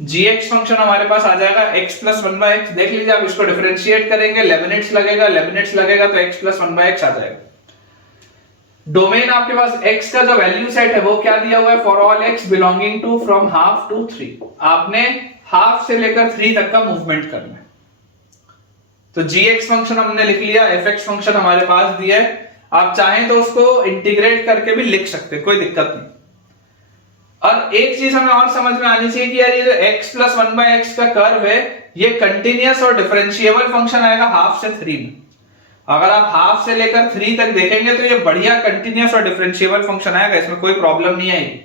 gx फंक्शन हमारे पास आ जाएगा x plus 1 by x, देख लीजिए आप इसको डिफरेंशिएट करेंगे, लेबनिट्ज लगेगा, लेबनिट्ज लगेगा तो x plus 1 by x आ जाएगा। डोमेन आपके पास x का जो वैल्यू सेट है वो क्या दिया हुआ है, for all x belonging to from half to 3, आपने हाफ से लेकर 3 तक का मूवमेंट करना है। तो gx फंक्शन हमने लिख लिया, fx फंक्शन हमारे पास दिया है, आप चाहें तो उसको इंटीग्रेट करके भी लिख सकते हैं, कोई दिक्कत नहीं। और एक चीज हमें और समझ में आनी चाहिए कि यार ये जो x प्लस 1/x का कर्व है ये कंटिन्यूअस और डिफरेंशिएबल फंक्शन आएगा हाफ से 3 में। अगर आप हाफ से लेकर 3 तक देखेंगे तो ये बढ़िया कंटिन्यूअस और डिफरेंशिएबल फंक्शन आएगा, इसमें कोई प्रॉब्लम नहीं आएगी।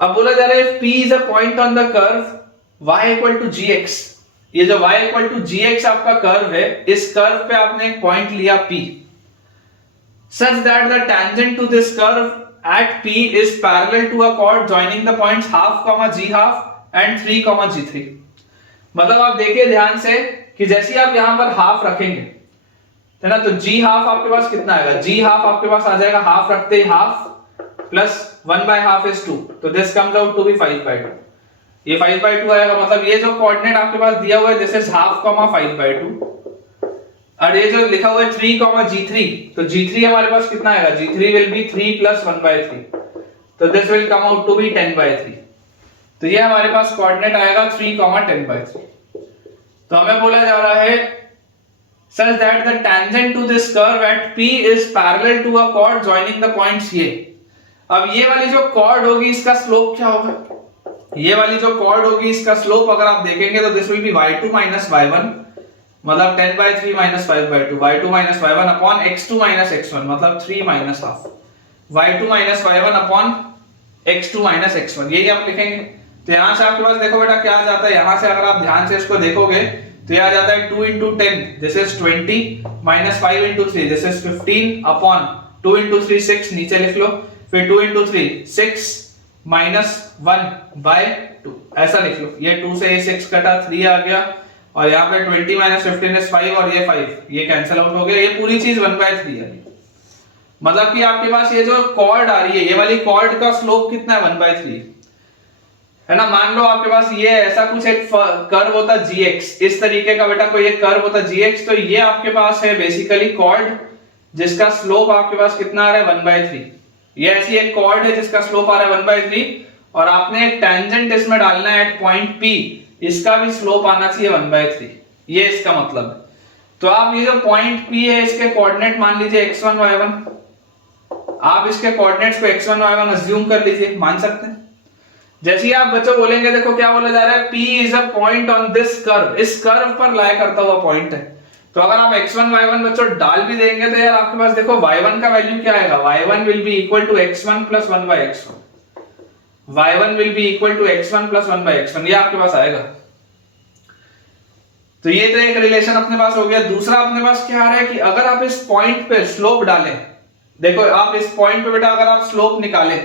अब बोला जा रहा है P is a point on the curve y equal to gx। ये जो y इक्वल टू gx आपका कर्व है, इस कर्व पे आपने एक पॉइंट लिया P such that the tangent to this curve at P is parallel to a chord joining the points half, g half and 3, g3। मतलब आप देखिए ध्यान से कि जैसे आप यहां पर हाफ रखेंगे है ना, तो g हाफ आपके पास कितना आएगा, g हाफ आपके पास आ जाएगा, हाफ रखते ही हाफ प्लस 1/2 is 2, तो this comes out to be 5/2। ये 5/2 आएगा, मतलब ये जो कोऑर्डिनेट आपके पास दिया हुआ है दिस इज हाफ, 5/2, और ये जो लिखा हुआ है 3, g3, तो g3 हमारे पास कितना आएगा, g3 विल बी 3 प्लस 1/3, तो this will come out to be 10/3। तो ये हमारे पास कोऑर्डिनेट आएगा 3, 10/3। तो हमें बोला जा रहा है such that the tangent to this curve at P is parallel to a chord joining the points ये। अब ये वाली जो chord होगी इसका स्लोप क्या होगा, ये वाली जो chord होगी इसका स्लोप अगर आप देखेंगे तो this will B y2 minus y1, मतलब 10/3 minus 5/2, y2 minus y1 upon x2 minus x1, मतलब 3 minus half, y2 minus y1 upon x2 minus x1, यही आप लिखेंगे। तो यहां से आपके पास देखो बेटा क्या आ जाता है, यहां से अगर आप ध्यान से इसको देखोगे तो ये आ जाता है 2 into 10, this is 20 minus 5 into 3, this is 15 upon 2 into 3 6, नीचे लिख लो, फिर 2 into 3 6 minus 1/2, ऐसा लिख लो। ये 2 से ये 6 कटा, 3 आ गया, और यहाँ पे 20 minus 15 is 5, और ये 5, ये कैंसिल आउट हो गया, ये पूरी चीज 1/3 है। मतलब कि आपके पास ये जो कॉर्ड आ रही है, ये वाली कॉर्ड का स्लोप कितना है, 1/3 है ना। मान लो आपके पास ये ऐसा कुछ एक कर्व होता gx, इस तरीके का बेटा कोई एक कर्व होता gx, तो ये आपके पास है बेसिकली कॉर्ड जिसका स्लोप आपके पास कितना आ रहा है, 1/3। ये ऐसी एक कॉर्ड है जिसका स्लोप आ रहा है 1/3, और आपने एक टेंजेंट इसमें डालना है एट पॉइंट P, इसका भी स्लोप आना चाहिए 1/3, ये इसका मतलब है। तो आप ये जो पॉइंट P है इसके कोऑर्डिनेट मान लीजिए x1 y1, आप इसके कोऑर्डिनेट्स को x1 y1 अज्यूम कर लीजिए, मान सकते हैं। जैसे ही आप बच्चों बोलेंगे, देखो क्या बोला जा रहा है, P is a point on this curve, इस कर्व पर लाई करता हुआ पॉइंट है। तो अगर आप x1 y1 बच्चों डाल भी देंगे तो यार आपके पास देखो y1 का वैल्यू क्या आएगा, y1 will be equal to x1 plus 1/x1, y1 will be equal to x1 plus 1/x1, ये आपके पास आएगा। तो ये तो एक रिलेशन अपने पास हो गया। दूसरा अपने पास क्या आ रहा है कि अगर आप इस पॉइंट पे स्लोप डालें, देखो आप इस पॉइंट पे बेटा अगर आप स्लोप निकालें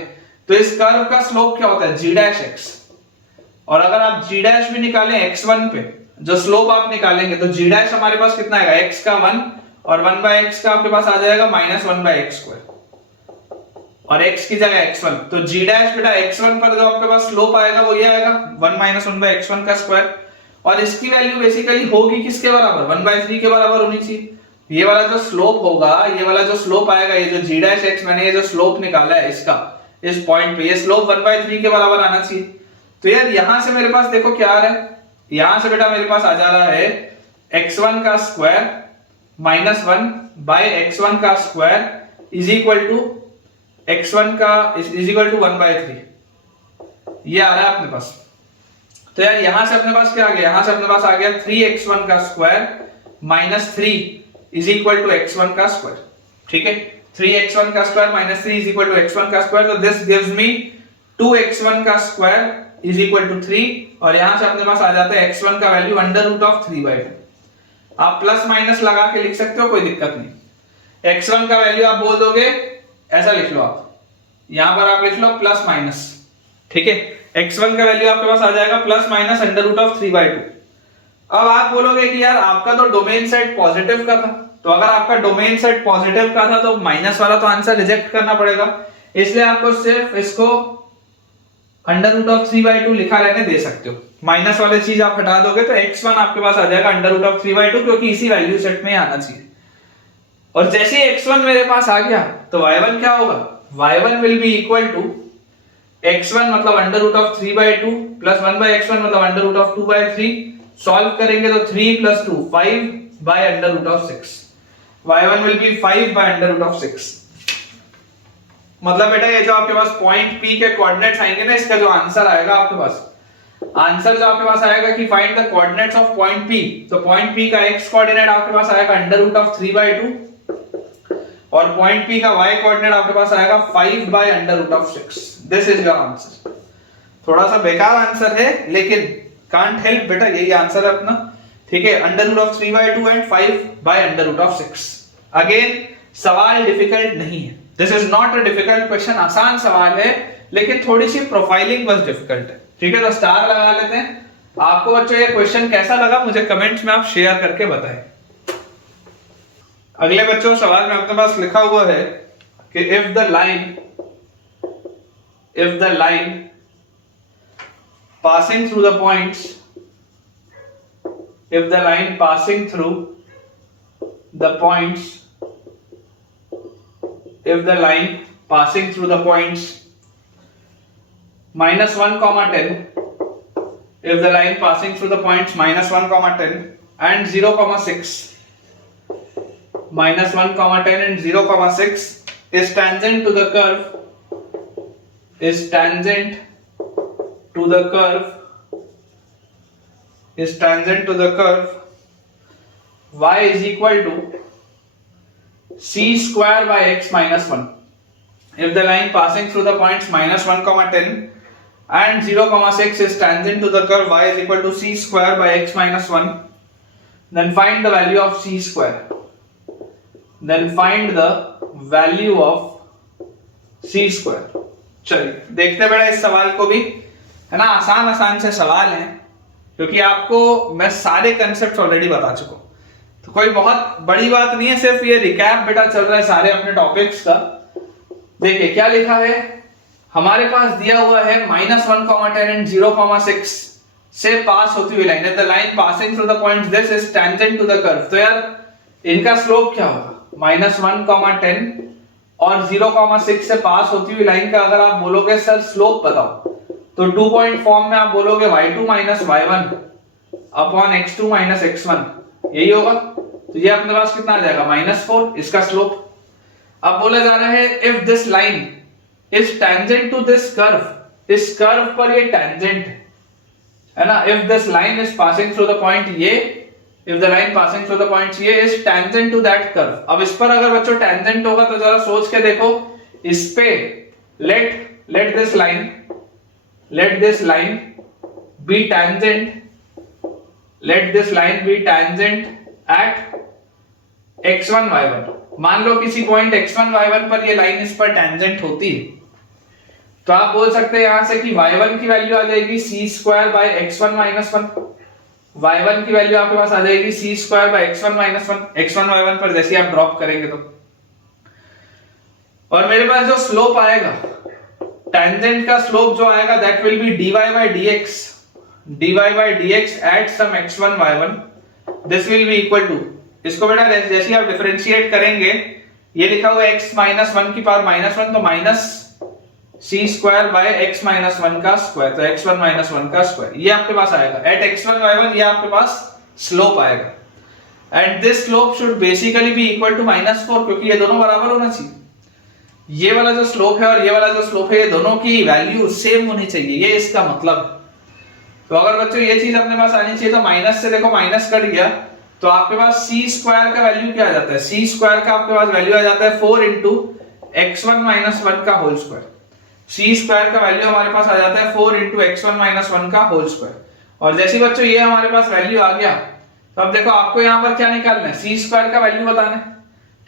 तो इस कर्व का स्लोप क्या होता है, g'(x), और अगर आप g' भी निकालें x1 पे, जो स्लोप आप निकालेंगे तो g' हमारे पास कितना आएगा, x का 1, और 1/x का आपके पास आ जाएगा -1/x², और x की जगह x1, तो g' बेटा x1 पर जो आपके पास स्लोप आएगा वो ये आएगा 1 - 1/x1 का स्क्वायर, और इसकी वैल्यू बेसिकली होगी किसके बराबर, 1/3 के बराबर होनी चाहिए। ये वाला जो स्लोप होगा, ये वाला जो स्लोप आएगा, ये जो g'(x) मैंने ये जो स्लोप निकाला है इसका, इस पॉइंट पे ये स्लोप 1/3 के बराबर आना चाहिए। तो यार यहां से मेरे पास देखो क्या आ रहा है, यहां से बेटा मेरे पास आ जा रहा है x1 का स्क्वायर -1/x1 का square is equal to x1 का इज इक्वल टू 1/3, ये आ रहा है अपने पास। तो यार यहां से अपने पास क्या आ गया, यहां से अपने पास आ गया 3x1 का square -3 is equal to x1 का स्क्वायर, ठीक है। 3x1 का square -3 is equal to x1 का स्क्वायर, तो दिस गिव्स मी 2x1 का स्क्वायर इज इक्वल टू 3, और यहां से अपने पास आ जाता है x1 का वैल्यू √3/2। आप प्लस माइनस लगा के लिख सकते हो, कोई दिक्कत नहीं। x1 का वैल्यू आप बोल दोगे, ऐसा लिख लो आप, यहां पर आप लिख लो प्लस माइनस, ठीक है। x1 का वैल्यू आपके पास आ जाएगा प्लस माइनस √3/2। अब आप बोलोगे कि यार आपका तो डोमेन सेट पॉजिटिव का था, तो अगर आपका डोमेन सेट पॉजिटिव का था तो माइनस वाला तो आंसर रिजेक्ट करना पड़ेगा, इसलिए आपको सिर्फ इसको √3/2 लिखा रहने दे सकते हो। माइनस वाली चीज आप हटा दोगे तो x1 आपके पास आ जाएगा √3/2, क्योंकि इसी वैल्यू सेट में आना चाहिए। और जैसे ही x1 मेरे पास आ गया तो y1 क्या होगा, y1 will be equal to x1 मतलब √3/2 प्लस 1/x1 मतलब √2/3, सॉल्व करेंगे तो 3 + 2 5 by under root of 6. y1 will be 5 by under root of 6. मतलब बेटा ये जो आपके पास पॉइंट P के कोऑर्डिनेट्स आएंगे ना, इसका जो आंसर आएगा आपके पास, आंसर जो आपके पास आएगा कि find the coordinates of point P, तो पॉइंट P का x कोऑर्डिनेट आपके पास आएगा अंडर रूट ऑफ 3/2 और पॉइंट P का y कोऑर्डिनेट आपके पास आएगा 5 by under root of 6. This is your answer. थोड़ा सा बेकार आंसर है लेकिन कांट हेल्प बेटा, यही आंसर है अपना. ठीक है, under root of 3/2 and 5 by under root of 6. Again सवाल डिफिकल्ट नहीं है, this is not a difficult question. आसान सवाल है लेकिन थोड़ी सी प्रोफाइलिंग बस डिफिकल्ट है. ठीक है, तो स्टार लगा लेते हैं. आपको बच्चों ये क्वेश्चन कैसा लगा मुझे कमेंट्स में आप शेयर करके बताएं. अगले बच्चों सवाल में अपने पास लिखा हुआ है कि if the line passing through the points, if the line passing through the points, if the line passing through the points -1, 10, if the line passing through the points -1, 10 and 0,6, -1, 10 and 0,6 is tangent to the curve, is tangent to the curve, is tangent to the curve, y is equal to c square by x minus 1. If the line passing through the points -1, 10 and 0,6 is tangent to the curve y is equal to c square by x minus 1, then find the value of c square. Then find the value of c square. चलिए देखते बेटा इस सवाल को भी, है ना. आसान से सवाल हैं क्योंकि आपको मैं सारे कंसेप्ट ऑलरेडी बता चुका हूं, तो कोई बहुत बड़ी बात नहीं है, सिर्फ ये रिकैप बेटा चल रहा है सारे अपने टॉपिक्स का. देखिए क्या लिखा है हमारे पास, दिया हुआ है -1, 10 एंड 0,6 से पास होती हुई line. The line passing through the point this is tangent to the curve. तो यार इनका स्लोप क्या होगा, -1, 10 और 0,6 से पास होती हुई लाइन का अगर आप बोलोगे सर स्लोप बताओ, तो 2 पॉइंट फॉर्म में आप बोलोगे y2 - y1 upon x2 - x1, यही होगा. तो ये अपने पास कितना आ जाएगा -4 इसका स्लोप. अब बोला जा रहा है if this line is tangent to this curve, इस कर्व पर ये टेंजेंट है ना. If this line is passing through the point ये, if the line passing through the points ये is tangent to that curve. अब इस पर अगर बच्चों tangent होगा तो जरा सोच के देखो, इस पे let this line be tangent, let this line be tangent at x1 y1. मान लो किसी पॉइंट x1 y1 पर ये लाइन इस पर tangent होती है, तो आप बोल सकते हैं यहां से कि y1 की वैल्यू आ जाएगी c square by x1 minus 1, y1 की वैल्यू आपके पास आ जाएगी c square by x1 minus 1, x1 y1 पर जैसे आप ड्रॉप करेंगे तो. और मेरे पास जो स्लोप आएगा, टेंजेंट का स्लोप जो आएगा that will be dy by dx at some x1 y1. This will be equal to, इसको बेटा जैसे आप डिफरेंशिएट करेंगे, ये लिखा हुआ है x -1 की पावर -1, तो minus c square by x -1 का स्क्वायर, तो x1 - 1 का स्क्वायर, ये आपके पास आएगा एट x1 y1, ये आपके पास स्लोप आएगा. And this slope should basically be equal to -4 क्योंकि ये दोनों बराबर होना चाहिए. ये वाला जो स्लोप है और ये वाला जो स्लोप है, ये दोनों की वैल्यू सेम होनी चाहिए, ये इसका मतलब. तो अगर बच्चों ये चीज अपने पास आनी चाहिए तो माइनस से देखो माइनस कट गया, तो आपके पास c स्क्वायर का वैल्यू क्या आ जाता है, c स्क्वायर का आपके पास वैल्यू आ जाता है 4 into x1 - 1 का होल स्क्वायर. c स्क्वायर का वैल्यू हमारे पास आ जाता है 4 into x1 - 1 का होल स्क्वायर. और जैसे बच्चों ये हमारे पास वैल्यू आ गया, तो अब देखो आपको यहाँ पर क्या निकालना है, c स्क्वायर का वैल्यू बताना है.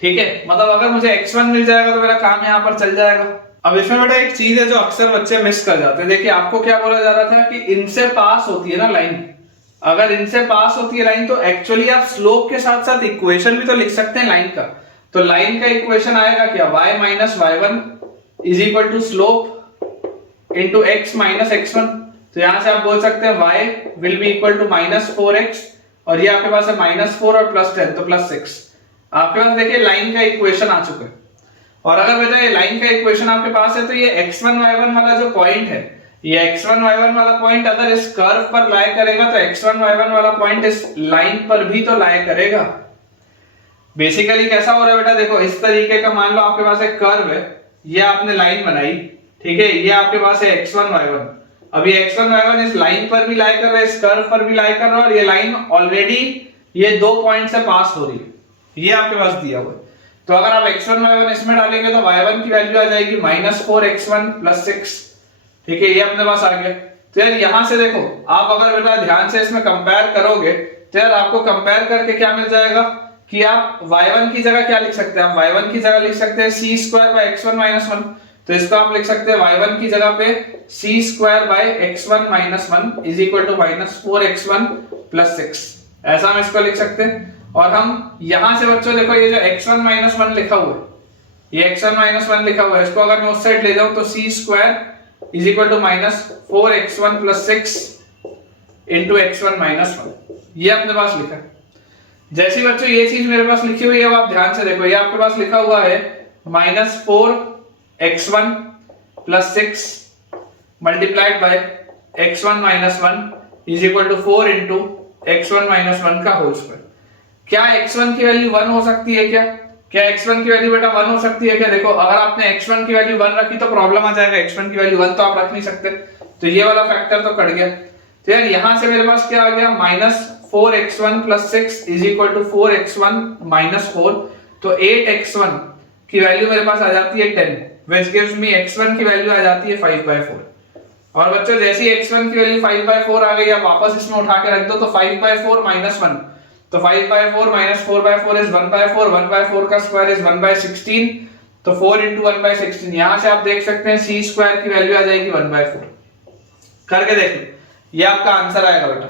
ठीक है, मतलब अगर मुझे x1 मिल जाएगा तो मेरा काम यहाँ पर चल जाएगा. अब इसमें बेटा एक चीज है जो अक्सर बच्चे मिस कर जाते हैं. देखिए आपको क्या बोला जा रहा था कि इनसे पास होती है ना लाइन, अगर इनसे पास होती है लाइन तो एक्चुअली आप स्लोप के साथ साथ इक्वेशन भी तो लिख सकते हैं लाइन का. तो लाइन का इक्वेशन आएगा क्या, y - y1 is equal to slope into x - x1. तो यहां से आप बोल सकते हैं y will be equal to -4x, और ये आपके पास है -4 और +10 तो +6. आपके पास देखिए लाइन का इक्वेशन आ चुका है. और अगर बेटा ये लाइन का इक्वेशन आपके पास है तो ये x1 y1 वाला जो पॉइंट है ये x1 y1 वाला पॉइंट अगर इस कर्व पर लाई करेगा तो x1 y1 वाला पॉइंट इस लाइन पर भी तो लाई करेगा। बेसिकली कैसा हो रहा है बेटा, देखो इस तरीके का मान लो आपके पास एक कर्व है, ये आपने लाइन बनाई, ठीक है, ये आपके पास है x1 y1। अब ये x1 y1 इस लाइन पर भी लाई कर रहा है, इस कर्व पर भी लाई कर रहा है, और ये लाइन ऑलरेडी ये दो पॉइंट से पास हो रही है, ये आपके पास दिया हुआ है। तो अगर आप x1 y1 इसमें डालेंगे तो y1 की वैल्यू आ जाएगी -4x1 + 6, ठीक है, ये अपने पास आ गया। तो यार यहां से देखो, आप अगर बेटा ध्यान से इसमें कंपेयर करोगे तो यार आपको कंपेयर करके क्या मिल जाएगा कि आप y1 की जगह क्या लिख सकते हैं, आप y1 की जगह लिख सकते हैं c² / x1 - 1। तो इसको आप लिख सकते हैं y1 की जगह पे c² / x1 - 1 = -4x1 + 6, ऐसा हम इसको लिख सकते हैं। और हम यहां से बच्चों देखो ये जो x1 - 1 लिखा हुआ है, ये x1 - 1 लिखा हुआ है, इसको अगर मैं उस साइड ले जाऊं तो c² = -4x1 + 6 × x1 - 1, ये अपने पास लिखा है। जैसे बच्चों ये चीज मेरे पास लिखी हुई है, अब आप ध्यान से देखो, ये आपके पास लिखा हुआ है -4x1 + 6 multiplied by x1 - 1 = 4 × x1 - 1 का होल स्क्वायर। क्या x1 की वैल्यू 1 हो सकती है क्या x1 की वैल्यू बेटा 1 हो सकती है क्या? देखो अगर आपने x1 की वैल्यू 1 रखी तो प्रॉब्लम आ जाएगा, x1 की वैल्यू 1 तो आप रख नहीं सकते, तो ये वाला फैक्टर तो कट गया। तो यार यहां से मेरे पास क्या आ गया, -4x1 + 6 = 4x1 - 4, तो 8x1 की वैल्यू मेरे पास आ जाती है 10, which gives me x1 की वैल्यू आ जाती है 5/4। और बच्चों जैसे ही x1 की वैल्यू 5/4 आ गई, आप वापस इसमें उठा के रख दो तो 5/4 - 1, तो 5/4 - 4/4 is 1/4, 1/4 का स्क्वायर is 1/16, तो 4 × 1/16। यहां से आप देख सकते हैं c² की वैल्यू आ जाएगी 1/4। करके देख लो, ये आपका आंसर आएगा बेटा।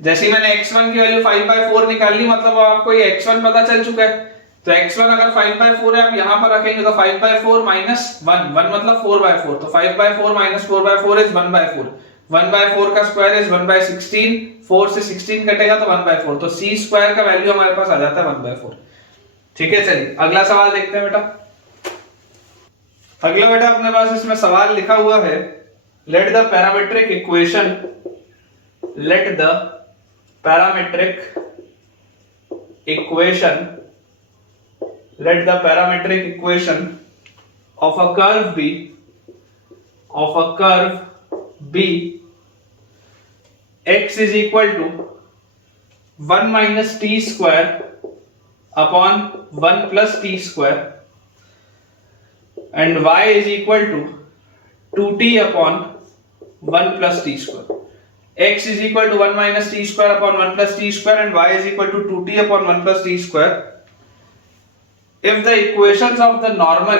जैसे मैंने x1 की वैल्यू 5/4 निकाल ली, मतलब आपको ये x1 पता चल चुका है। तो x1 अगर 5/4 है, आप यहां पर रखेंगे तो 5/4 - 1, 1 मतलब 4/4, तो 5/4 - 4/4 is 1/4, 1/4 का स्क्वायर is 1/16, 4 से 16 कटेगा तो 1/4, तो c² का वैल्यू हमारे पास आ जाता है 1/4। ठीक है, चलिए अगला सवाल देखते हैं बेटा। अगला बेटा अपने पास इसमें सवाल लिखा हुआ है, let the parametric equation of a curve B x is equal to 1 - t² upon 1 + t² and y is equal to 2t upon 1 + t². x is equal to 1 - t² upon 1 + t² and y is equal to 2t upon 1 + t². If the equations of the normal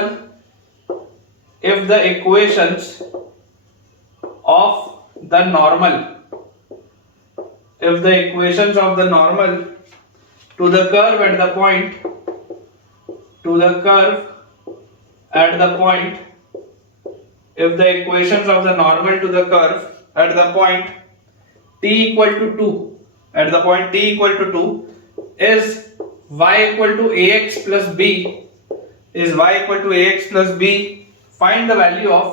to the curve at the point if the equations of the normal to the curve at the point t equal to 2 is y equal to ax plus b, find the value of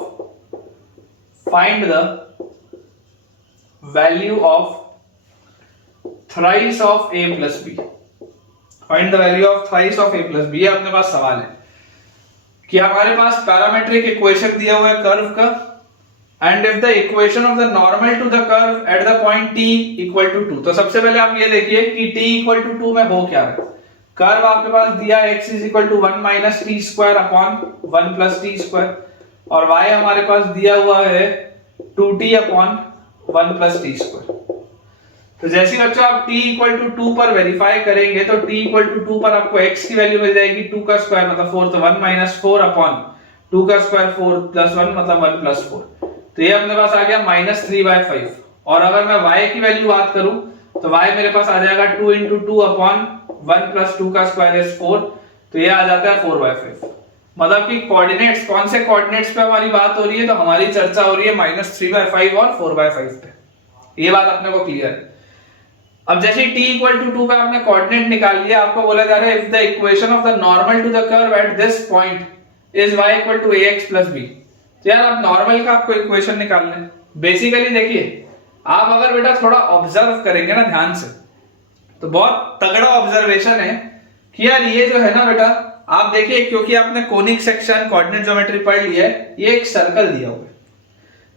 thrice of a plus b. Find the value of thrice of a plus b। ये अपने पास सवाल है कि हमारे पास parametric equation दिया हुआ है curve का, and if the equation of the normal to the curve at the point t equal to 2। तो सबसे पहले आप ये देखिए कि t इक्वल टू 2 में हो क्या है। कर्व आपके पास दिया x is equal to 1 - t² upon 1 + t², और y हमारे पास दिया हुआ है 2t अपॉन 1 + t²। तो जैसे बच्चों आप t इक्वल टू 2 पर वेरीफाई करेंगे तो t इक्वल टू 2 पर आपको x की वैल्यू मिल जाएगी 2 का स्क्वायर मतलब 4, तो 1 - 4 अपॉन 2 का स्क्वायर 4 + 1 मतलब 1 + 4, तो ये अपने पास आ गया -3/5। और अगर मैं y की वैल्यू बात करूं तो y मेरे पास आ जाएगा 2 × 2 अपॉन 1 + 2 का स्क्वायर इज 4, तो ये आ जाता है 4/5। मतलब कि कोऑर्डिनेट्स, कौन से कोऑर्डिनेट्स पे हमारी बात हो रही है, तो हमारी चर्चा हो रही है -3/5 और 4/5 पे। ये बात अपने को क्लियर है। अब जैसे t इक्वल टू 2 पे आपने कोऑर्डिनेट निकाल लिया, आपको बोला जा रहा है if the equation of the normal to the curve at this point is y equal to ax plus b, तो यार आप नॉर्मल का आपको इक्वेशन निकालना है। बेसिकली देखिए, आप अगर बेटा थोड़ा ऑब्जर्व करेंगे ना ध्यान से, तो बहुत तगड़ा ऑब्जर्वेशन है कि यार ये जो है ना बेटा, आप देखिए, क्योंकि आपने कोनिक सेक्शन कोऑर्डिनेट ज्योमेट्री पढ़ लिया है, ये एक सर्कल दिया हुआ है।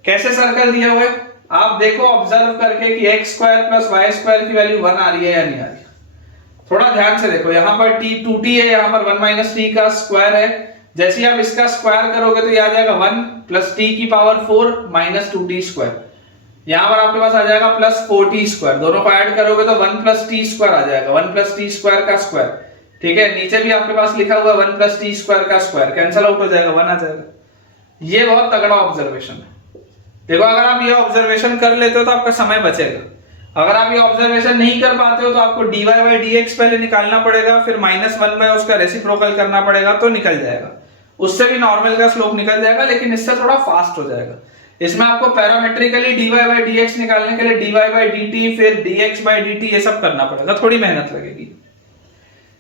कैसे सर्कल दिया हुआ है आप देखो ऑब्जर्व करके कि x square plus y square की वैल्यू 1 आ रही है या नहीं आ रही है। थोड़ा ध्यान से देखो, यहाँ पर t 2t है, यहाँ पर 1 माइनस टी का स्क्वायर है। जैसे ही आप इसका स्क्वायर करोगे तो ये आ जाएगा 1 प्लस टी की पावर 4 माइनस 2t स्क्वायर। यहाँ पर आपके पास आ जाएगा प्लस 4t स्क्वायर। दोनों को ऐड करोगे तो 1 प्लस टी स्क्वायर आ जाएगा, 1 प्लस टी स्क्वायर का स्क्वायर। ठीक है, नीचे भी आपके पास लिखा हुआ है 1 प्लस टी स्क्वायर का स्क्वायर, कैंसिल आउट हो जाएगा, 1 आ जाएगा। ये बहुत तगड़ा ऑब्जर्वेशन है। देखो अगर आप ये ऑब्जर्वेशन कर लेते हो तो आपका समय बचेगा। अगर आप ये ऑब्जर्वेशन नहीं कर पाते हो तो आपको dy बाई dx पहले निकालना पड़ेगा, फिर -1 बाय उसका रेसिप्रोकल करना पड़ेगा, तो निकल जाएगा। उससे भी नॉर्मल का स्लोप निकल जाएगा, लेकिन इससे थोड़ा फास्ट हो जाएगा। इसमें आपको पैरामेट्रिकली dy बाई dx निकालने के लिए dy बाई dt फिर dx बाई dt ये सब करना पड़ेगा, थोड़ी मेहनत लगेगी।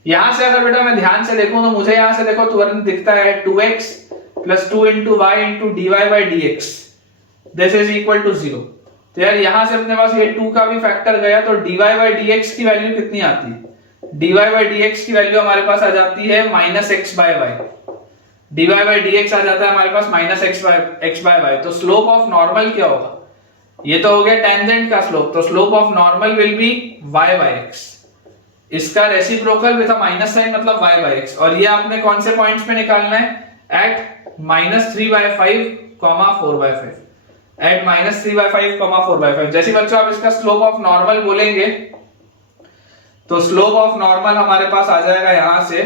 यहां से अगर बेटा मैं ध्यान से देखूं तो मुझे यहां से देखो तुरंत दिखता है 2x plus 2 into y into dy by dx, this is equal to 0। तो यार यहां से अपने पास ये 2 का भी फैक्टर गया, तो dy बाई dx की वैल्यू कितनी आती है? dy बाई dx की वैल्यू हमारे पास आ जाती है -x by y। dy by dx आ जाता है हमारे पास -x बाय y। तो स्लोप ऑफ नॉर्मल क्या होगा? ये तो हो गया टेंजेंट का स्लोप, तो slope of normal will be y by x। इसका reciprocal with a minus sign मतलब y बाय x, और ये आपने कौन से पॉइंट्स पे निकालना है? At -3/5, 4/5, at -3/5, 4/5। जैसे बच्चों आप इसका स्लोप ऑफ नॉर्मल बोलेंगे तो स्लोप ऑफ नॉर्मल हमारे पास आ जाएगा यहां से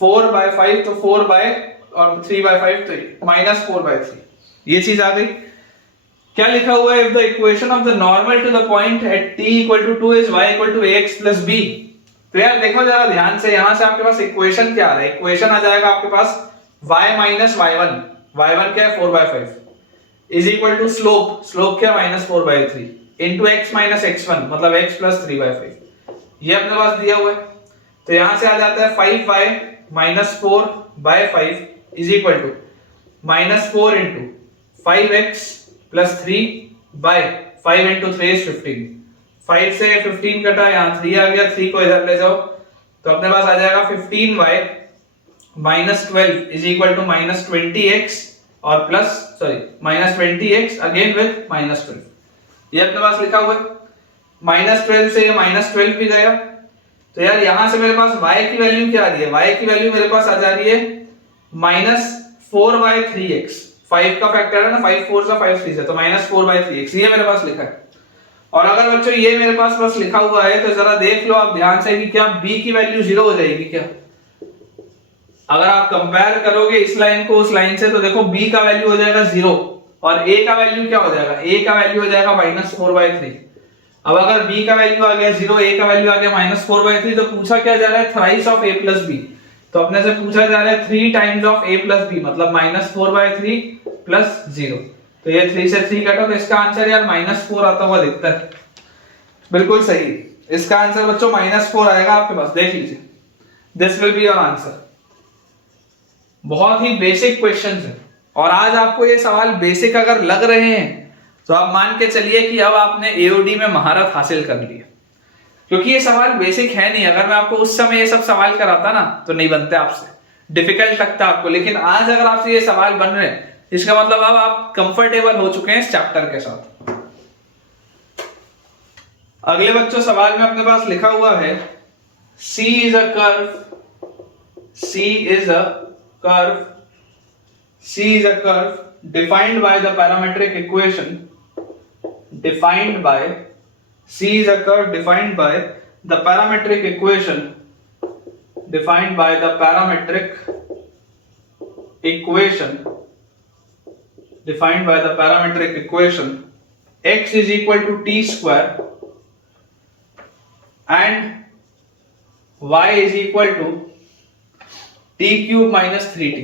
4/5, तो 4 बाय और 3/5 तो -4/3। ये चीज आ गई। क्या लिखा हुआ है? If the equation of the normal to the point at t = 2 is y = ax + b। तो यार देखो जरा ध्यान से, यहां से आपके पास इक्वेशन क्या आ रहा है? इक्वेशन आ जाएगा आपके पास y - y1, y1 क्या है? 4/5 is equal to slope, slope क्या? -4/3 इंटू x - x1 मतलब x + 3/5। ये अपने पास दिया हुआ है, तो यहां से आ जाता है 5y - 4/5 is equal to -4 into 5x + 3/5 into 3 is 15। 5 से 15 कटा, यहाँ 3 आ गया, 3 को इधर ले जाओ तो अपने पास आ जाएगा 15y - 12 is equal to -20x और प्लस -20x अगेन विद -12। ये अपने पास लिखा हुआ है। -12 से ये -12 भी गया, तो यार यहां से मेरे पास y की वैल्यू क्या आ रही है? y की वैल्यू मेरे पास आ जा रही है -4/3x। 5 का फैक्टर है ना, 5 4 सा 5 3 से, तो -4/3x ये मेरे पास लिखा है। और अगर बच्चों ये मेरे पास बस लिखा हुआ है तो जरा देख लो आप ध्यान से कि क्या b की वैल्यू 0 हो जाएगी क्या? अगर आप कंपेयर करोगे इस लाइन को उस लाइन से तो देखो b का वैल्यू हो जाएगा 0 और a का वैल्यू क्या हो जाएगा? a का वैल्यू हो जाएगा -4/3। अब अगर b का वैल्यू आ गया 0, a का वैल्यू आ गया -4/3, तो पूछा क्या जा रहा है? Thrice of a + b। तो अपने से पूछा जा रहा है 3 टाइम्स ऑफ a + b मतलब -4/3 + 0। तो ये 3 से 3 कटा, तो इसका आंसर यार -4 आता हुआ दिखता है। बिल्कुल सही, इसका आंसर बच्चों -4 आएगा आपके पास, देख लीजिए। This will be your answer. बहुत ही बेसिक क्वेश्चंस है, और आज आपको ये सवाल बेसिक अगर लग रहे हैं तो आप मान के चलिए कि अब आपने एओडी में महारत हासिल कर ली है, क्योंकि ये सवाल बेसिक है नहीं। अगर मैं आपको उस समय ये सब सवाल कराता ना तो नहीं बनते आपसे, डिफिकल्ट लगता आपको, लेकिन आज अगर आपसे ये सवाल बन रहे हैं इसका मतलब अब आप कंफर्टेबल हो चुके हैं इस चैप्टर के साथ। अगले बच्चों सवाल में अपने पास लिखा हुआ है C is a curve, C is a curve, C is a curve defined by the parametric equation, defined by C is a curve defined by the parametric equation, defined by the parametric equation, defined by the parametric equation x is equal to t square and y is equal to t cube minus 3t.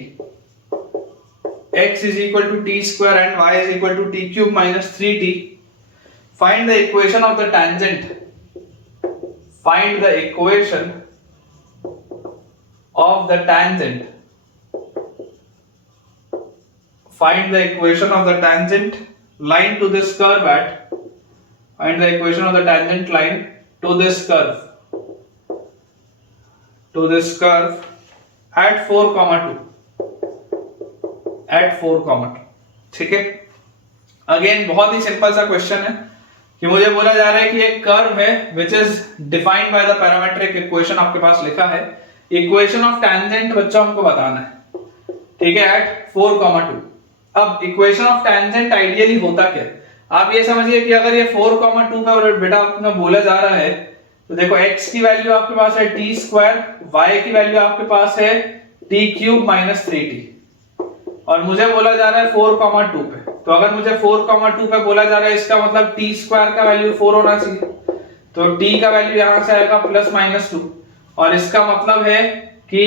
X is equal to t square and y is equal to t cube minus 3t. Find the equation of the tangent. Find the equation of the tangent. find the equation of the tangent line to this curve at find the equation of the tangent line to this curve at 4,2 at 4,2। ठीक है, again बहुत ही simple सा question है कि मुझे बोला जा रहा है कि एक कर्व है which is defined by the parametric equation, आपके पास लिखा है इक्वेशन ऑफ टैंजेंट बच्चों हमको बताना है, ठीक है, एट 4,2। अब इक्वेशन ऑफ टैंजेंट आइडियली होता क्या है, आप ये समझिए कि अगर ये 4,2 पे बेटा आपने बोला जा रहा है तो देखो x की वैल्यू आपके पास है t स्क्वायर, y की वैल्यू आपके पास है t क्यूब माइनस 3t, और मुझे बोला जा रहा है 4,2 पे। तो अगर मुझे 4,2 पे बोला जा रहा है इसका मतलब t स्क्वायर का वैल्यू 4 होना चाहिए, तो t का वैल्यू यहां से आएगा प्लस माइनस 2, और इसका मतलब है कि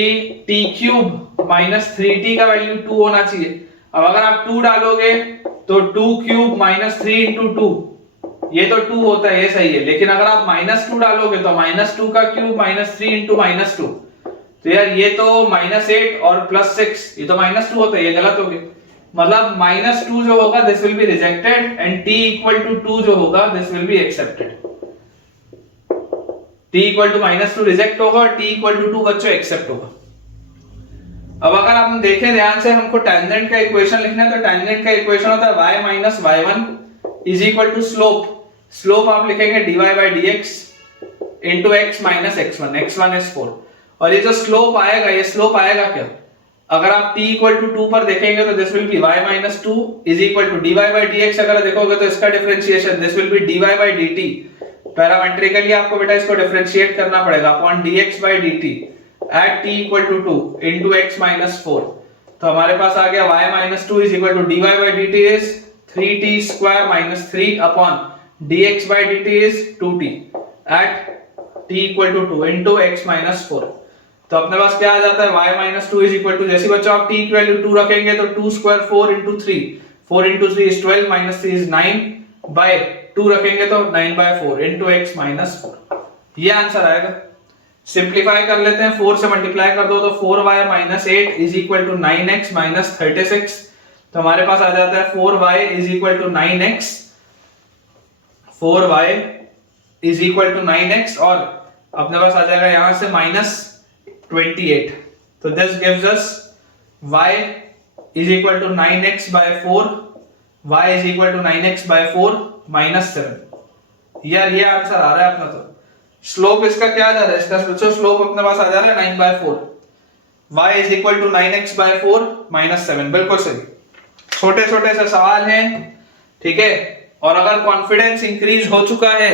t क्यूब माइनस 3t का वैल्यू 2 होना चाहिए। अब अगर आप 2 डालोगे तो 2 क्यूब माइनस 3 इंटू 2, ये तो 2 होता है, ये सही है, लेकिन अगर आप माइनस 2 डालोगे तो माइनस 2 का क्यूब माइनस 3 इंटू माइनस 2, तो यार ये तो माइनस 8 और प्लस 6, ये तो माइनस 2 होता है, ये गलत हो गया। मतलब माइनस 2 जो होगा this will be rejected and t equal to 2 जो होगा this will be accepted. t equal to minus 2 reject होगा और t इक्वल टू 2 बच्चों एक्सेप्ट होगा। अब अगर आप देखें ध्यान से, हमको टैंजेंट का इक्वेशन लिखना है, तो टैंजेंट का इक्वेशन होता है y minus y1 is equal to slope, slope आप लिखेंगे dy by dx into x minus x1, x1 is 4, और ये जो स्लोप आएगा, ये स्लोप आएगा क्या, अगर आप t इक्वल टू 2 पर देखेंगे तो this will be y minus 2 is equal to dy by dx, अगर देखोगे तो इसका differentiation this will be dy by dt, parametrically आपको बेटा इसको डिफरेंशिएट करना पड़ेगा upon dx by dt at t equal to 2 into x minus 4, तो हमारे पास आ गया y minus 2 is equal to dy by dt is 3t square minus 3 upon dx by dt is 2t at t equal to 2 into x minus 4। तो अपने पास क्या आ जाता है, y minus 2 is equal to, जैसे बच्चों आप t की value 2 रखेंगे तो 2 square 4 into 3, 4 into 3 is 12 minus 3 is 9 by 2 रखेंगे तो 9 by 4 into x minus 4, ये आंसर आएगा। सिंप्लीफाई कर लेते हैं, 4 से मल्टीप्लाई कर दो तो 4y minus 8 is equal to 9x minus 36, तो हमारे पास आ जाता है 4y is equal to 9x, 4y is equal to 9x, और अपने पास आ जाएगा यहां से माइनस 28, तो this gives us y is equal to 9x by 4, y is equal to 9x by 4 minus 7। यार ये आंसर आ रहा है अपना। तो स्लोप इसका क्या आ जा रहा है, इसका बच्चों स्लोप अपने पास आ जा रहा है 9 by 4, y is equal to 9x by 4 minus 7, बिल्कुल सही। छोटे छोटे से सवाल हैं, ठीक है, और अगर कॉन्फिडेंस इंक्रीज हो चुका है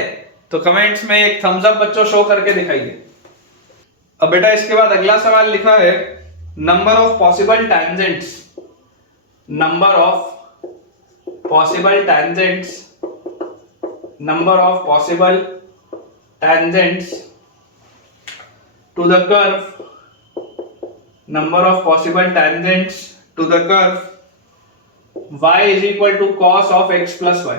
तो कमेंट्स में एक थम्स अप बच्चों शो करके दिखाइए। अब बेटा इसके बाद अगला सवाल लिखा है number of possible tangents, number of possible tangents, number of possible tangents to the curve, number of possible tangents to the curve y is equal to cos of x plus y,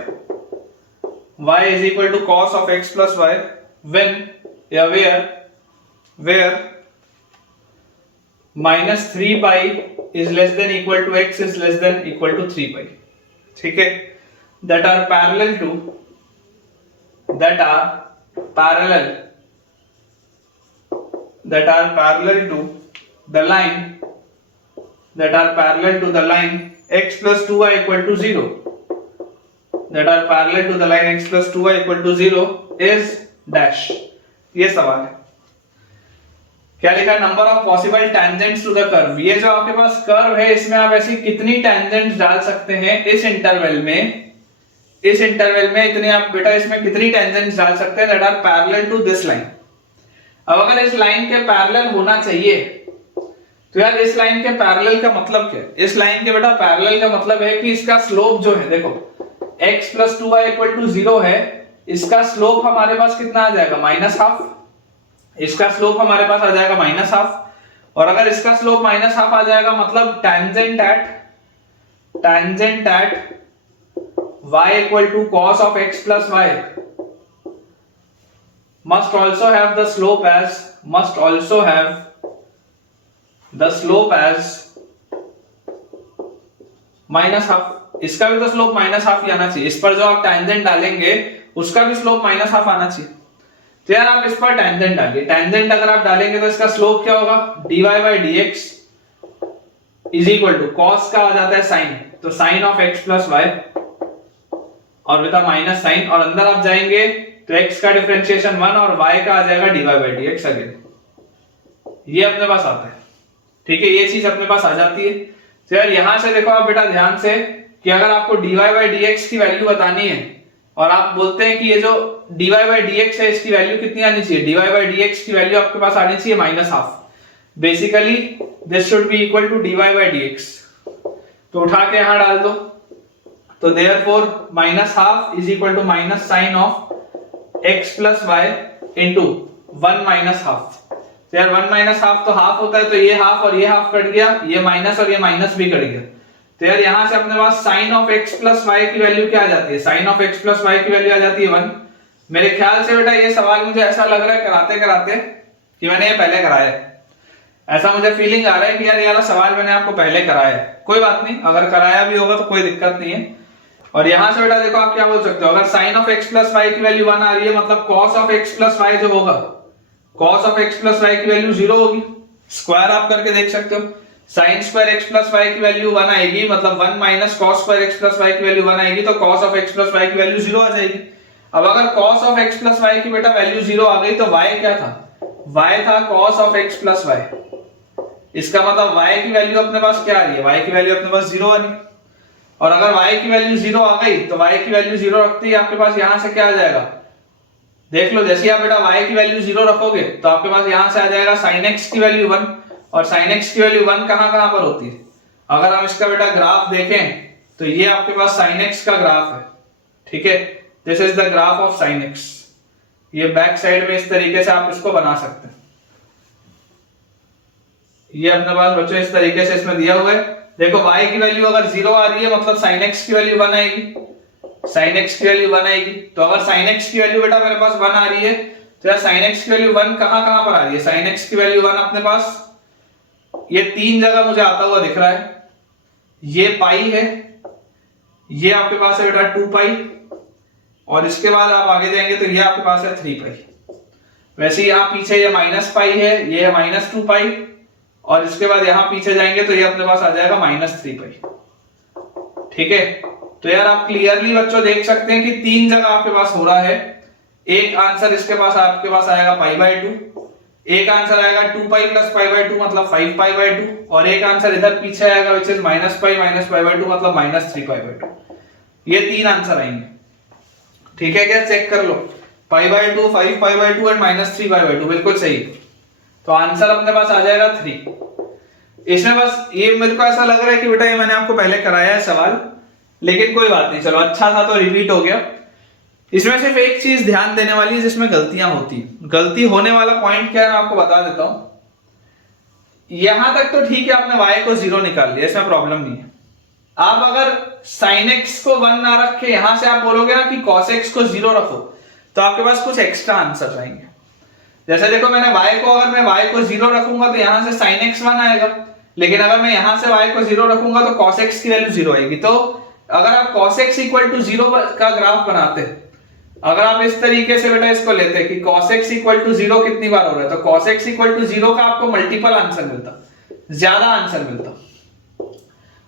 y is equal to cos of x plus y when where minus 3 pi is less than equal to x is less than equal to 3 pi, ठीक है, that are parallel to the line x plus 2y equal to 0, that are parallel to the line x plus 2y equal to 0 is dash। ये सवाल है, क्या लिखा है, number of possible tangents to the curve. ये जो आपके पास curve है इसमें आप ऐसी कितनी टैंजेंट्स डाल सकते हैं इस इंटरवल में, इस इंटरवल में इतनी आप बेटा इसमें कितनी टैंजेंट्स डाल सकते हैं that are parallel to this line। अब अगर इस लाइन के पैरेलल होना चाहिए तो यार इस लाइन के पैरेलल का मतलब क्या है, इस लाइन के बेटा पैरेलल का मतलब है कि इसका स्लोप जो है, देखो x plus 2y equal to 0 है, इसका स्लोप हमारे पास कितना आ जाएगा माइनस हाफ, इसका स्लोप हमारे पास आ जाएगा माइनस हाफ, और अगर इसका स्लोप माइनस हाफ आ जाएगा मतलब tangent at y equal to cos of x plus y must also have the slope as minus half, इसका भी तो स्लोप माइनस हाफ ही आना चाहिए। इस पर जो आप टेंजेंट डालेंगे उसका भी स्लोप माइनस हाफ आना चाहिए। तो यार आप इस पर टेंजेंट डालिए, टेंजेंट अगर आप डालेंगे तो इसका स्लोप क्या होगा, dy by dx is equal to cos का आ जाता है साइन, तो sine of x plus y और विद माइनस साइन, और अंदर आप जाएंगे तो x का डिफरेंशिएशन 1 और y का आ जाएगा dy बाई dx अगेन, ये अपने पास आता है। ठीक है, ये चीज अपने पास आ जाती है। तो यार यहां से देखो आप बेटा ध्यान से कि अगर आपको dy बाई dx की वैल्यू बतानी है और आप बोलते हैं कि ये जो dy बाई dx है इसकी वैल्यू कितनी आनी चाहिए, dy बाई dx की वैल्यू आपके पास आनी चाहिए minus half. Basically this should be equal to dy by dx, तो उठा के यहां डाल दो, तो therefore minus half is equal to minus sine of x plus y into 1 minus half. तो यार 1 माइनस हाफ तो हाफ होता है, तो ये हाफ और ये हाफ कट गया, ये माइनस और ये माइनस भी कट गया। तो यार यहां से अपने पास sine of x plus y की वैल्यू क्या आ जाती है, sine of x plus y की वैल्यू आ जाती है 1। मेरे ख्याल से बेटा ये सवाल मुझे ऐसा लग रहा है कराते कराते कि मैंने ये पहले कराया है, ऐसा मुझे फीलिंग आ रहा है कि यार ये वाला सवाल मैंने आपको पहले कराया है। कोई बात नहीं, अगर कराया भी होगा तो कोई दिक्कत नहीं है। और यहां से बेटा देखो आप क्या बोल सकते हो, अगर sine of x plus y की वैल्यू 1 आ रही है मतलब cos of x plus y जो होगा, cos of x plus y की वैल्यू 0 होगी। स्क्वायर आप करके देख सकते हो, sine square x plus y की वैल्यू 1 आएगी, मतलब 1 minus cos square x plus y की वैल्यू 1 आएगी, तो cos of x plus y की वैल्यू 0 आ जाएगी। अब अगर cos of x plus y की बेटा वैल्यू 0 आ गई तो y क्या था, y था cos of x plus y. इसका मतलब y की वैल्यू अपने पास क्या आ रही है, y की वैल्यू अपने पास 0 आ रही है। और अगर y की वैल्यू 0 आ गई तो y की वैल्यू 0 रखते ही आपके पास यहां से क्या आ जाएगा, देख लो, जैसे आप बेटा y की वैल्यू 0 रखोगे तो आपके पास यहां से आ जाएगा sin x की वैल्यू 1, और sin x की वैल्यू 1 कहां कहां पर होती है, अगर हम इसका बेटा ग्राफ देखें तो ये आपके पास sin x का ग्राफ है। ठीक है, this is the graph of sin x। ये बैक साइड में इस तरीके से आप इसको बना सकते हैं। ये अपने पास बच्चों इस तरीके से इसमें दिया हुआ है। देखो y की वैल्यू अगर 0 आ रही है मतलब sin x की वैल्यू 1 आएगी, sin x की वैल्यू 1 आएगी। तो अगर sin x की वैल्यू बेटा मेरे पास 1 आ रही है तो यार sin x की वैल्यू 1 कहां कहां पर आ रही है, sin x की वैल्यू 1 अपने पास ये 3 जगह मुझे आता हुआ दिख रहा है। ये पाई है, ये आपके पास है बेटा 2 पाई, और इसके बाद आप आगे जाएंगे तो ये आपके पास है 3 पाई। वैसे यहां पीछे ये माइनस पाई है, ये है माइनस 2 पाई, और इसके बाद यहां पीछे जाएंगे तो ये अपने पास आ जाएगा माइनस 3 पाई। ठीक है, तो यार आप क्लियरली बच्चों देख सकते हैं कि 3 जगह आपके पास हो रहा है। एक आंसर इसके पास आपके पास आएगा पाई बाई 2, एक आंसर आएगा 2 पाई प्लस पाई बाई 2 मतलब 5 पाई बाई 2, और एक आंसर इधर पीछे आएगा which is minus pi by 2 मतलब माइनस 3 पाई बाई 2। ये 3 आंसर आएंगे। ठीक है, क्या चेक कर लो, pi by 2, 5 pi by 2 and minus 3 pi by 2 बिल्कुल सही। तो आंसर अपने पास आ जाएगा 3। इसमें बस ये मेरे को ऐसा लग रहा है कि बेटा ये मैंने आपको पहले कराया है सवाल, लेकिन कोई बात नहीं, चलो अच्छा था तो रिपीट हो गया। इसमें सिर्फ एक चीज ध्यान देने वाली है जिसमें गलतियां होती है। गलती होने वाला पॉइंट क्या है मैं आपको बता देता हूं। यहां तक तो ठीक है, आपने y को 0 निकाल लिया, इसमें प्रॉब्लम नहीं है। आप अगर sin x को 1 ना रख के यहां से आप बोलोगे ना कि cos x को 0 रखो तो आपके पास कुछ एक्स्ट्रा आंसर आएंगे। जैसे देखो मैंने y को, अगर मैं y को 0 रखूंगा तो यहां से sin x 1 आएगा, लेकिन अगर मैं यहां से y को 0 रखूंगा तो cos x की वैल्यू 0 आएगी। तो अगर आप cos x इक्वल टू 0 का ग्राफ बनाते, अगर आप इस तरीके से बेटा इसको लेते कि cos x इक्वल टू 0 कितनी बार हो रहा है, तो cos x इक्वल टू 0 का आपको मल्टीपल आंसर मिलता, ज्यादा आंसर मिलता।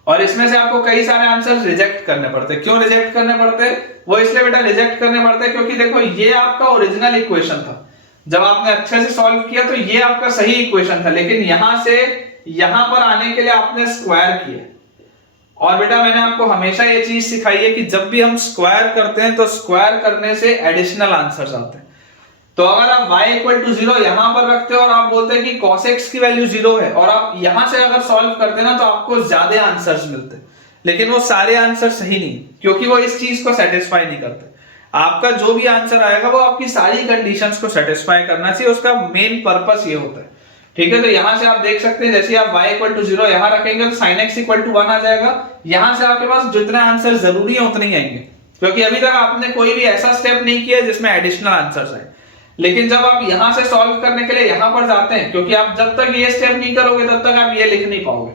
और इसमें से आपको कई सारे आंसर रिजेक्ट करने पड़ते। क्यों रिजेक्ट करने पड़ते, वो इसलिए बेटा रिजेक्ट करने पड़ते क्योंकि देखो ये आपका ओरिजिनल इक्वेशन था, जब आपने अच्छे से सॉल्व किया तो ये आपका सही इक्वेशन था, लेकिन यहां से यहां पर आने के लिए आपने स्क्वायर किया। और बेटा मैंने आपको हमेशा ये चीज सिखाई है कि जब भी हम स्क्वायर करते हैं तो स्क्वायर करने से एडिशनल आंसर्स आते हैं। तो अगर आप y इक्वल टू 0 यहां पर रखते हो और आप बोलते हैं कि cos x की वैल्यू 0 है, और आप यहां से अगर सॉल्व करते ना तो आपको ज्यादा आंसर्स मिलते, लेकिन वो सारे आंसर सही नहीं, क्योंकि वो इस चीज को सेटिस्फाई नहीं करते। आपका जो भी आंसर आएगा वो आपकी सारी कंडीशंस को सेटिस्फाई करना चाहिए, उसका मेन पर्पस ये होता है। ठीक है, तो यहां से आप देख सकते हैं जैसे आप y इक्वल टू 0 यहां रखेंगे तो sin x इक्वल टू 1 आ जाएगा। यहां से आपके पास जितने आंसर जरूरी है उतने ही आएंगे, क्योंकि अभी तक आपने कोई भी ऐसा स्टेप नहीं किया जिसमें एडिशनल आंसर्स आए। लेकिन जब आप यहां से सॉल्व करने के लिए यहां पर जाते हैं, क्योंकि आप जब तक ये स्टेप नहीं करोगे तब तक आप ये लिख नहीं पाओगे।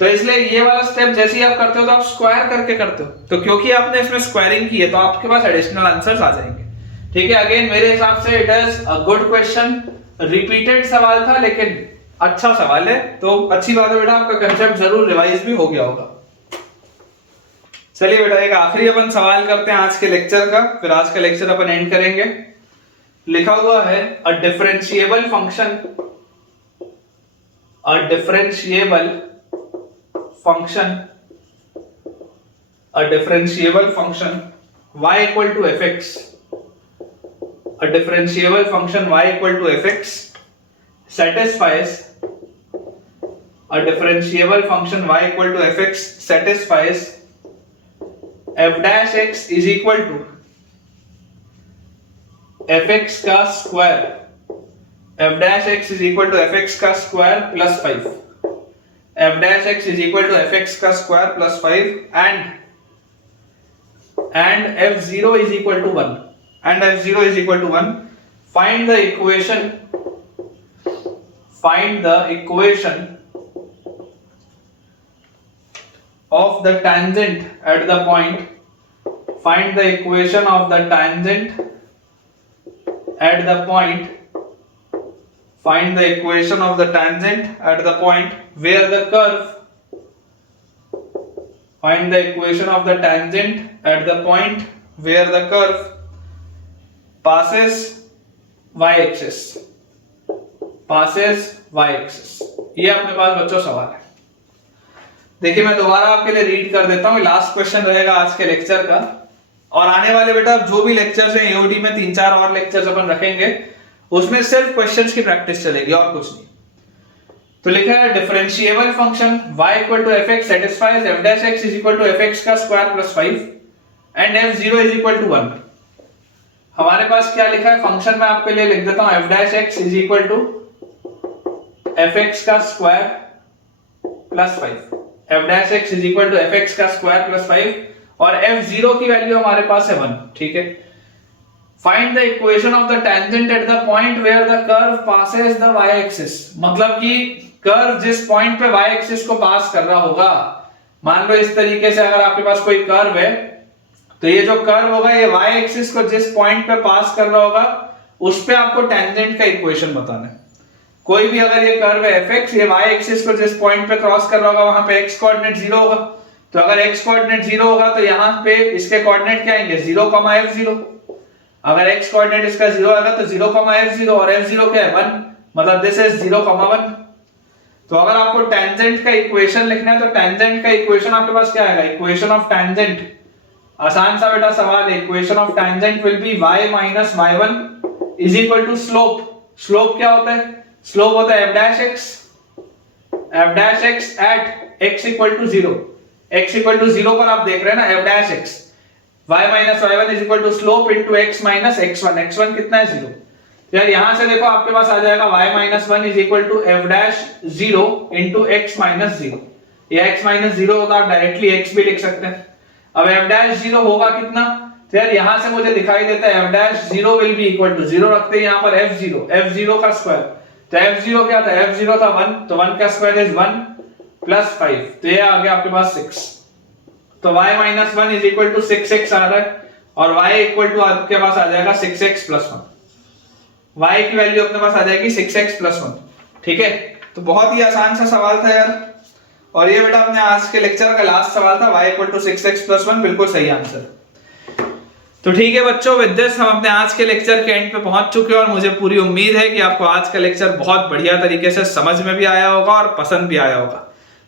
तो इसलिए ये वाला स्टेप जैसे ही आप करते हो तो आप स्क्वायर करके करते हो, तो क्योंकि आपने इसमें स्क्वायरिंग की है तो आपके पास एडिशनल आंसर्स आ जाएंगे। ठीक है, अगेन मेरे हिसाब से it is a good question, repeated सवाल था लेकिन अच्छा सवाल है, तो अच्छी बात है बेटा, आपका कंसेप्ट जरूर रिवाइज भी हो गया होगा। चलिए बेटा, एक आखिरी अपन सवाल करते हैं आज के लेक्चर का, फिर आज का लेक्चर अपन एंड करेंगे। लिखा हुआ है a differentiable function, a differentiable function, a differentiable function y equal to fx, a differentiable function y equal to fx satisfies, a differentiable function y equal to fx satisfies f dash x is equal to fx का square, f dash x is equal to fx का square plus 5, f dash x is equal to fx का square plus 5 and f0 is equal to 1, and f0 is equal to 1. Find the equation of the tangent at the point, find the equation of the tangent at the point, find the equation of the tangent at the point where the curve, find the equation of the tangent at the point where the curve passes y-axis, passes y-axis। ये अपने पास बच्चों सवाल है। देखिए मैं दोबारा आपके लिए रीड कर देता हूँ, लास्ट क्वेश्चन रहेगा आज के लेक्चर का, और आने वाले बेटा जो भी लेक्चर्स हैं एओडी में 3-4 और लेक्चर्स अपन रखेंगे, उसमें सिर्फ क्वेश्चंस की प्रैक्टिस चलेगी और कुछ नहीं। तो लिखा है differentiable function y equal to fx satisfies f dash x is equal to fx का square plus 5 and f0 is equal to 1। हमारे पास क्या लिखा है फंक्शन, में आपके लिए लिख देता हूं f dash x is equal to fx का square plus 5, f dash x is equal to fx का स्क्वायर प्लस 5 और f0 की वैल्यू हमारे पास है 1। ठीक है, find the equation of the tangent at the point where the curve passes the y axis, मतलब कि कर्व जिस पॉइंट पे y एक्सिस को पास कर रहा होगा, मान लो इस तरीके से अगर आपके पास कोई कर्व है, तो ये जो कर्व होगा ये y एक्सिस को जिस पॉइंट पे पास कर रहा होगा उस पे आपको टेंजेंट का इक्वेशन बताना है। कोई भी अगर ये कर्व है fx, ये y एक्सिस को जिस पॉइंट पे क्रॉस कर रहा होगा वहां पे x कोऑर्डिनेट 0 होगा, तो अगर x कोऑर्डिनेट 0 होगा तो यहाँ पे इसके कोऑर्डिनेट क्या आएंगे 0, f0। अगर x कोऑर्डिनेट इसका 0 आएगा तो 0, f0 और f0 क्या है 1, मतलब दिस इज 0, 1। तो अगर आपको टेंजेंट का इक्वेशन लिखना है तो टेंजेंट का इक्वेशन आपके पास क्या आएगा, इक्वेशन ऑफ टेंजेंट, आसान सा बेटा सवाल है, equation of tangent will be y minus y1 is equal to slope. Slope क्या होता है, स्लोप होता है f dash x at x equal to 0, x equal to 0 पर आप देख रहे हैं ना f dash x, y minus y1 is equal to slope into x minus x1, x1 कितना है 0। यार यहां से देखो आपके पास आ जाएगा y minus 1 is equal to f dash 0 into x minus 0, ये x माइनस 0 होता है, आप डायरेक्टली x भी लिख सकते हैं। अब f dash 0 होगा कितना, तो यार यहां से मुझे दिखाई देता है f dash 0 will be equal to 0 रखते हैं यहां पर f0 का स्क्वायर, तो f0 क्या था, f0 था 1, तो 1 का स्क्वायर इज 1 प्लस 5, तो ये आ गया आपके पास 6, तो y minus 1 is equal to 6x आ रहा है और y इक्वल टू आपके पास आ जाएगा 6x प्लस 1, y की वैल्यू अपने पास आ जाएगी 6x प्लस 1। ठीक है, तो बहुत ही आसान सा सवाल था यार, और ये बेटा अपने आज के लेक्चर का लास्ट सवाल था, y equal to 6x plus 1, बिल्कुल सही आंसर। तो ठीक है बच्चों, विद दिस हम अपने आज के लेक्चर के एंड पे पहुंच चुके हैं और मुझे पूरी उम्मीद है कि आपको आज का लेक्चर बहुत बढ़िया तरीके से समझ में भी आया होगा और पसंद भी आया होगा।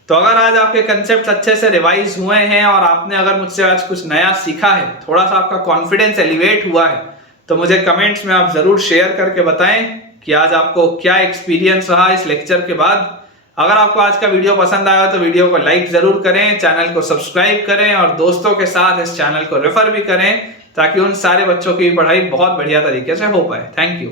तो अगर आज आपके कंसेप्ट अच्छे से रिवाइज हुए हैं और आपने अगर मुझसे आज कुछ नया सीखा है, थोड़ा सा आपका कॉन्फिडेंस एलिवेट हुआ है, तो मुझे कमेंट्स में आप जरूर शेयर करके बताएं कि आज आपको क्या एक्सपीरियंस रहा इस लेक्चर के बाद। अगर आपको आज का वीडियो पसंद आया तो वीडियो को लाइक जरूर करें, चैनल को सब्सक्राइब करें और दोस्तों के साथ इस चैनल को रेफर भी करें ताकि उन सारे बच्चों की पढ़ाई बहुत बढ़िया तरीके से हो पाए। Thank you.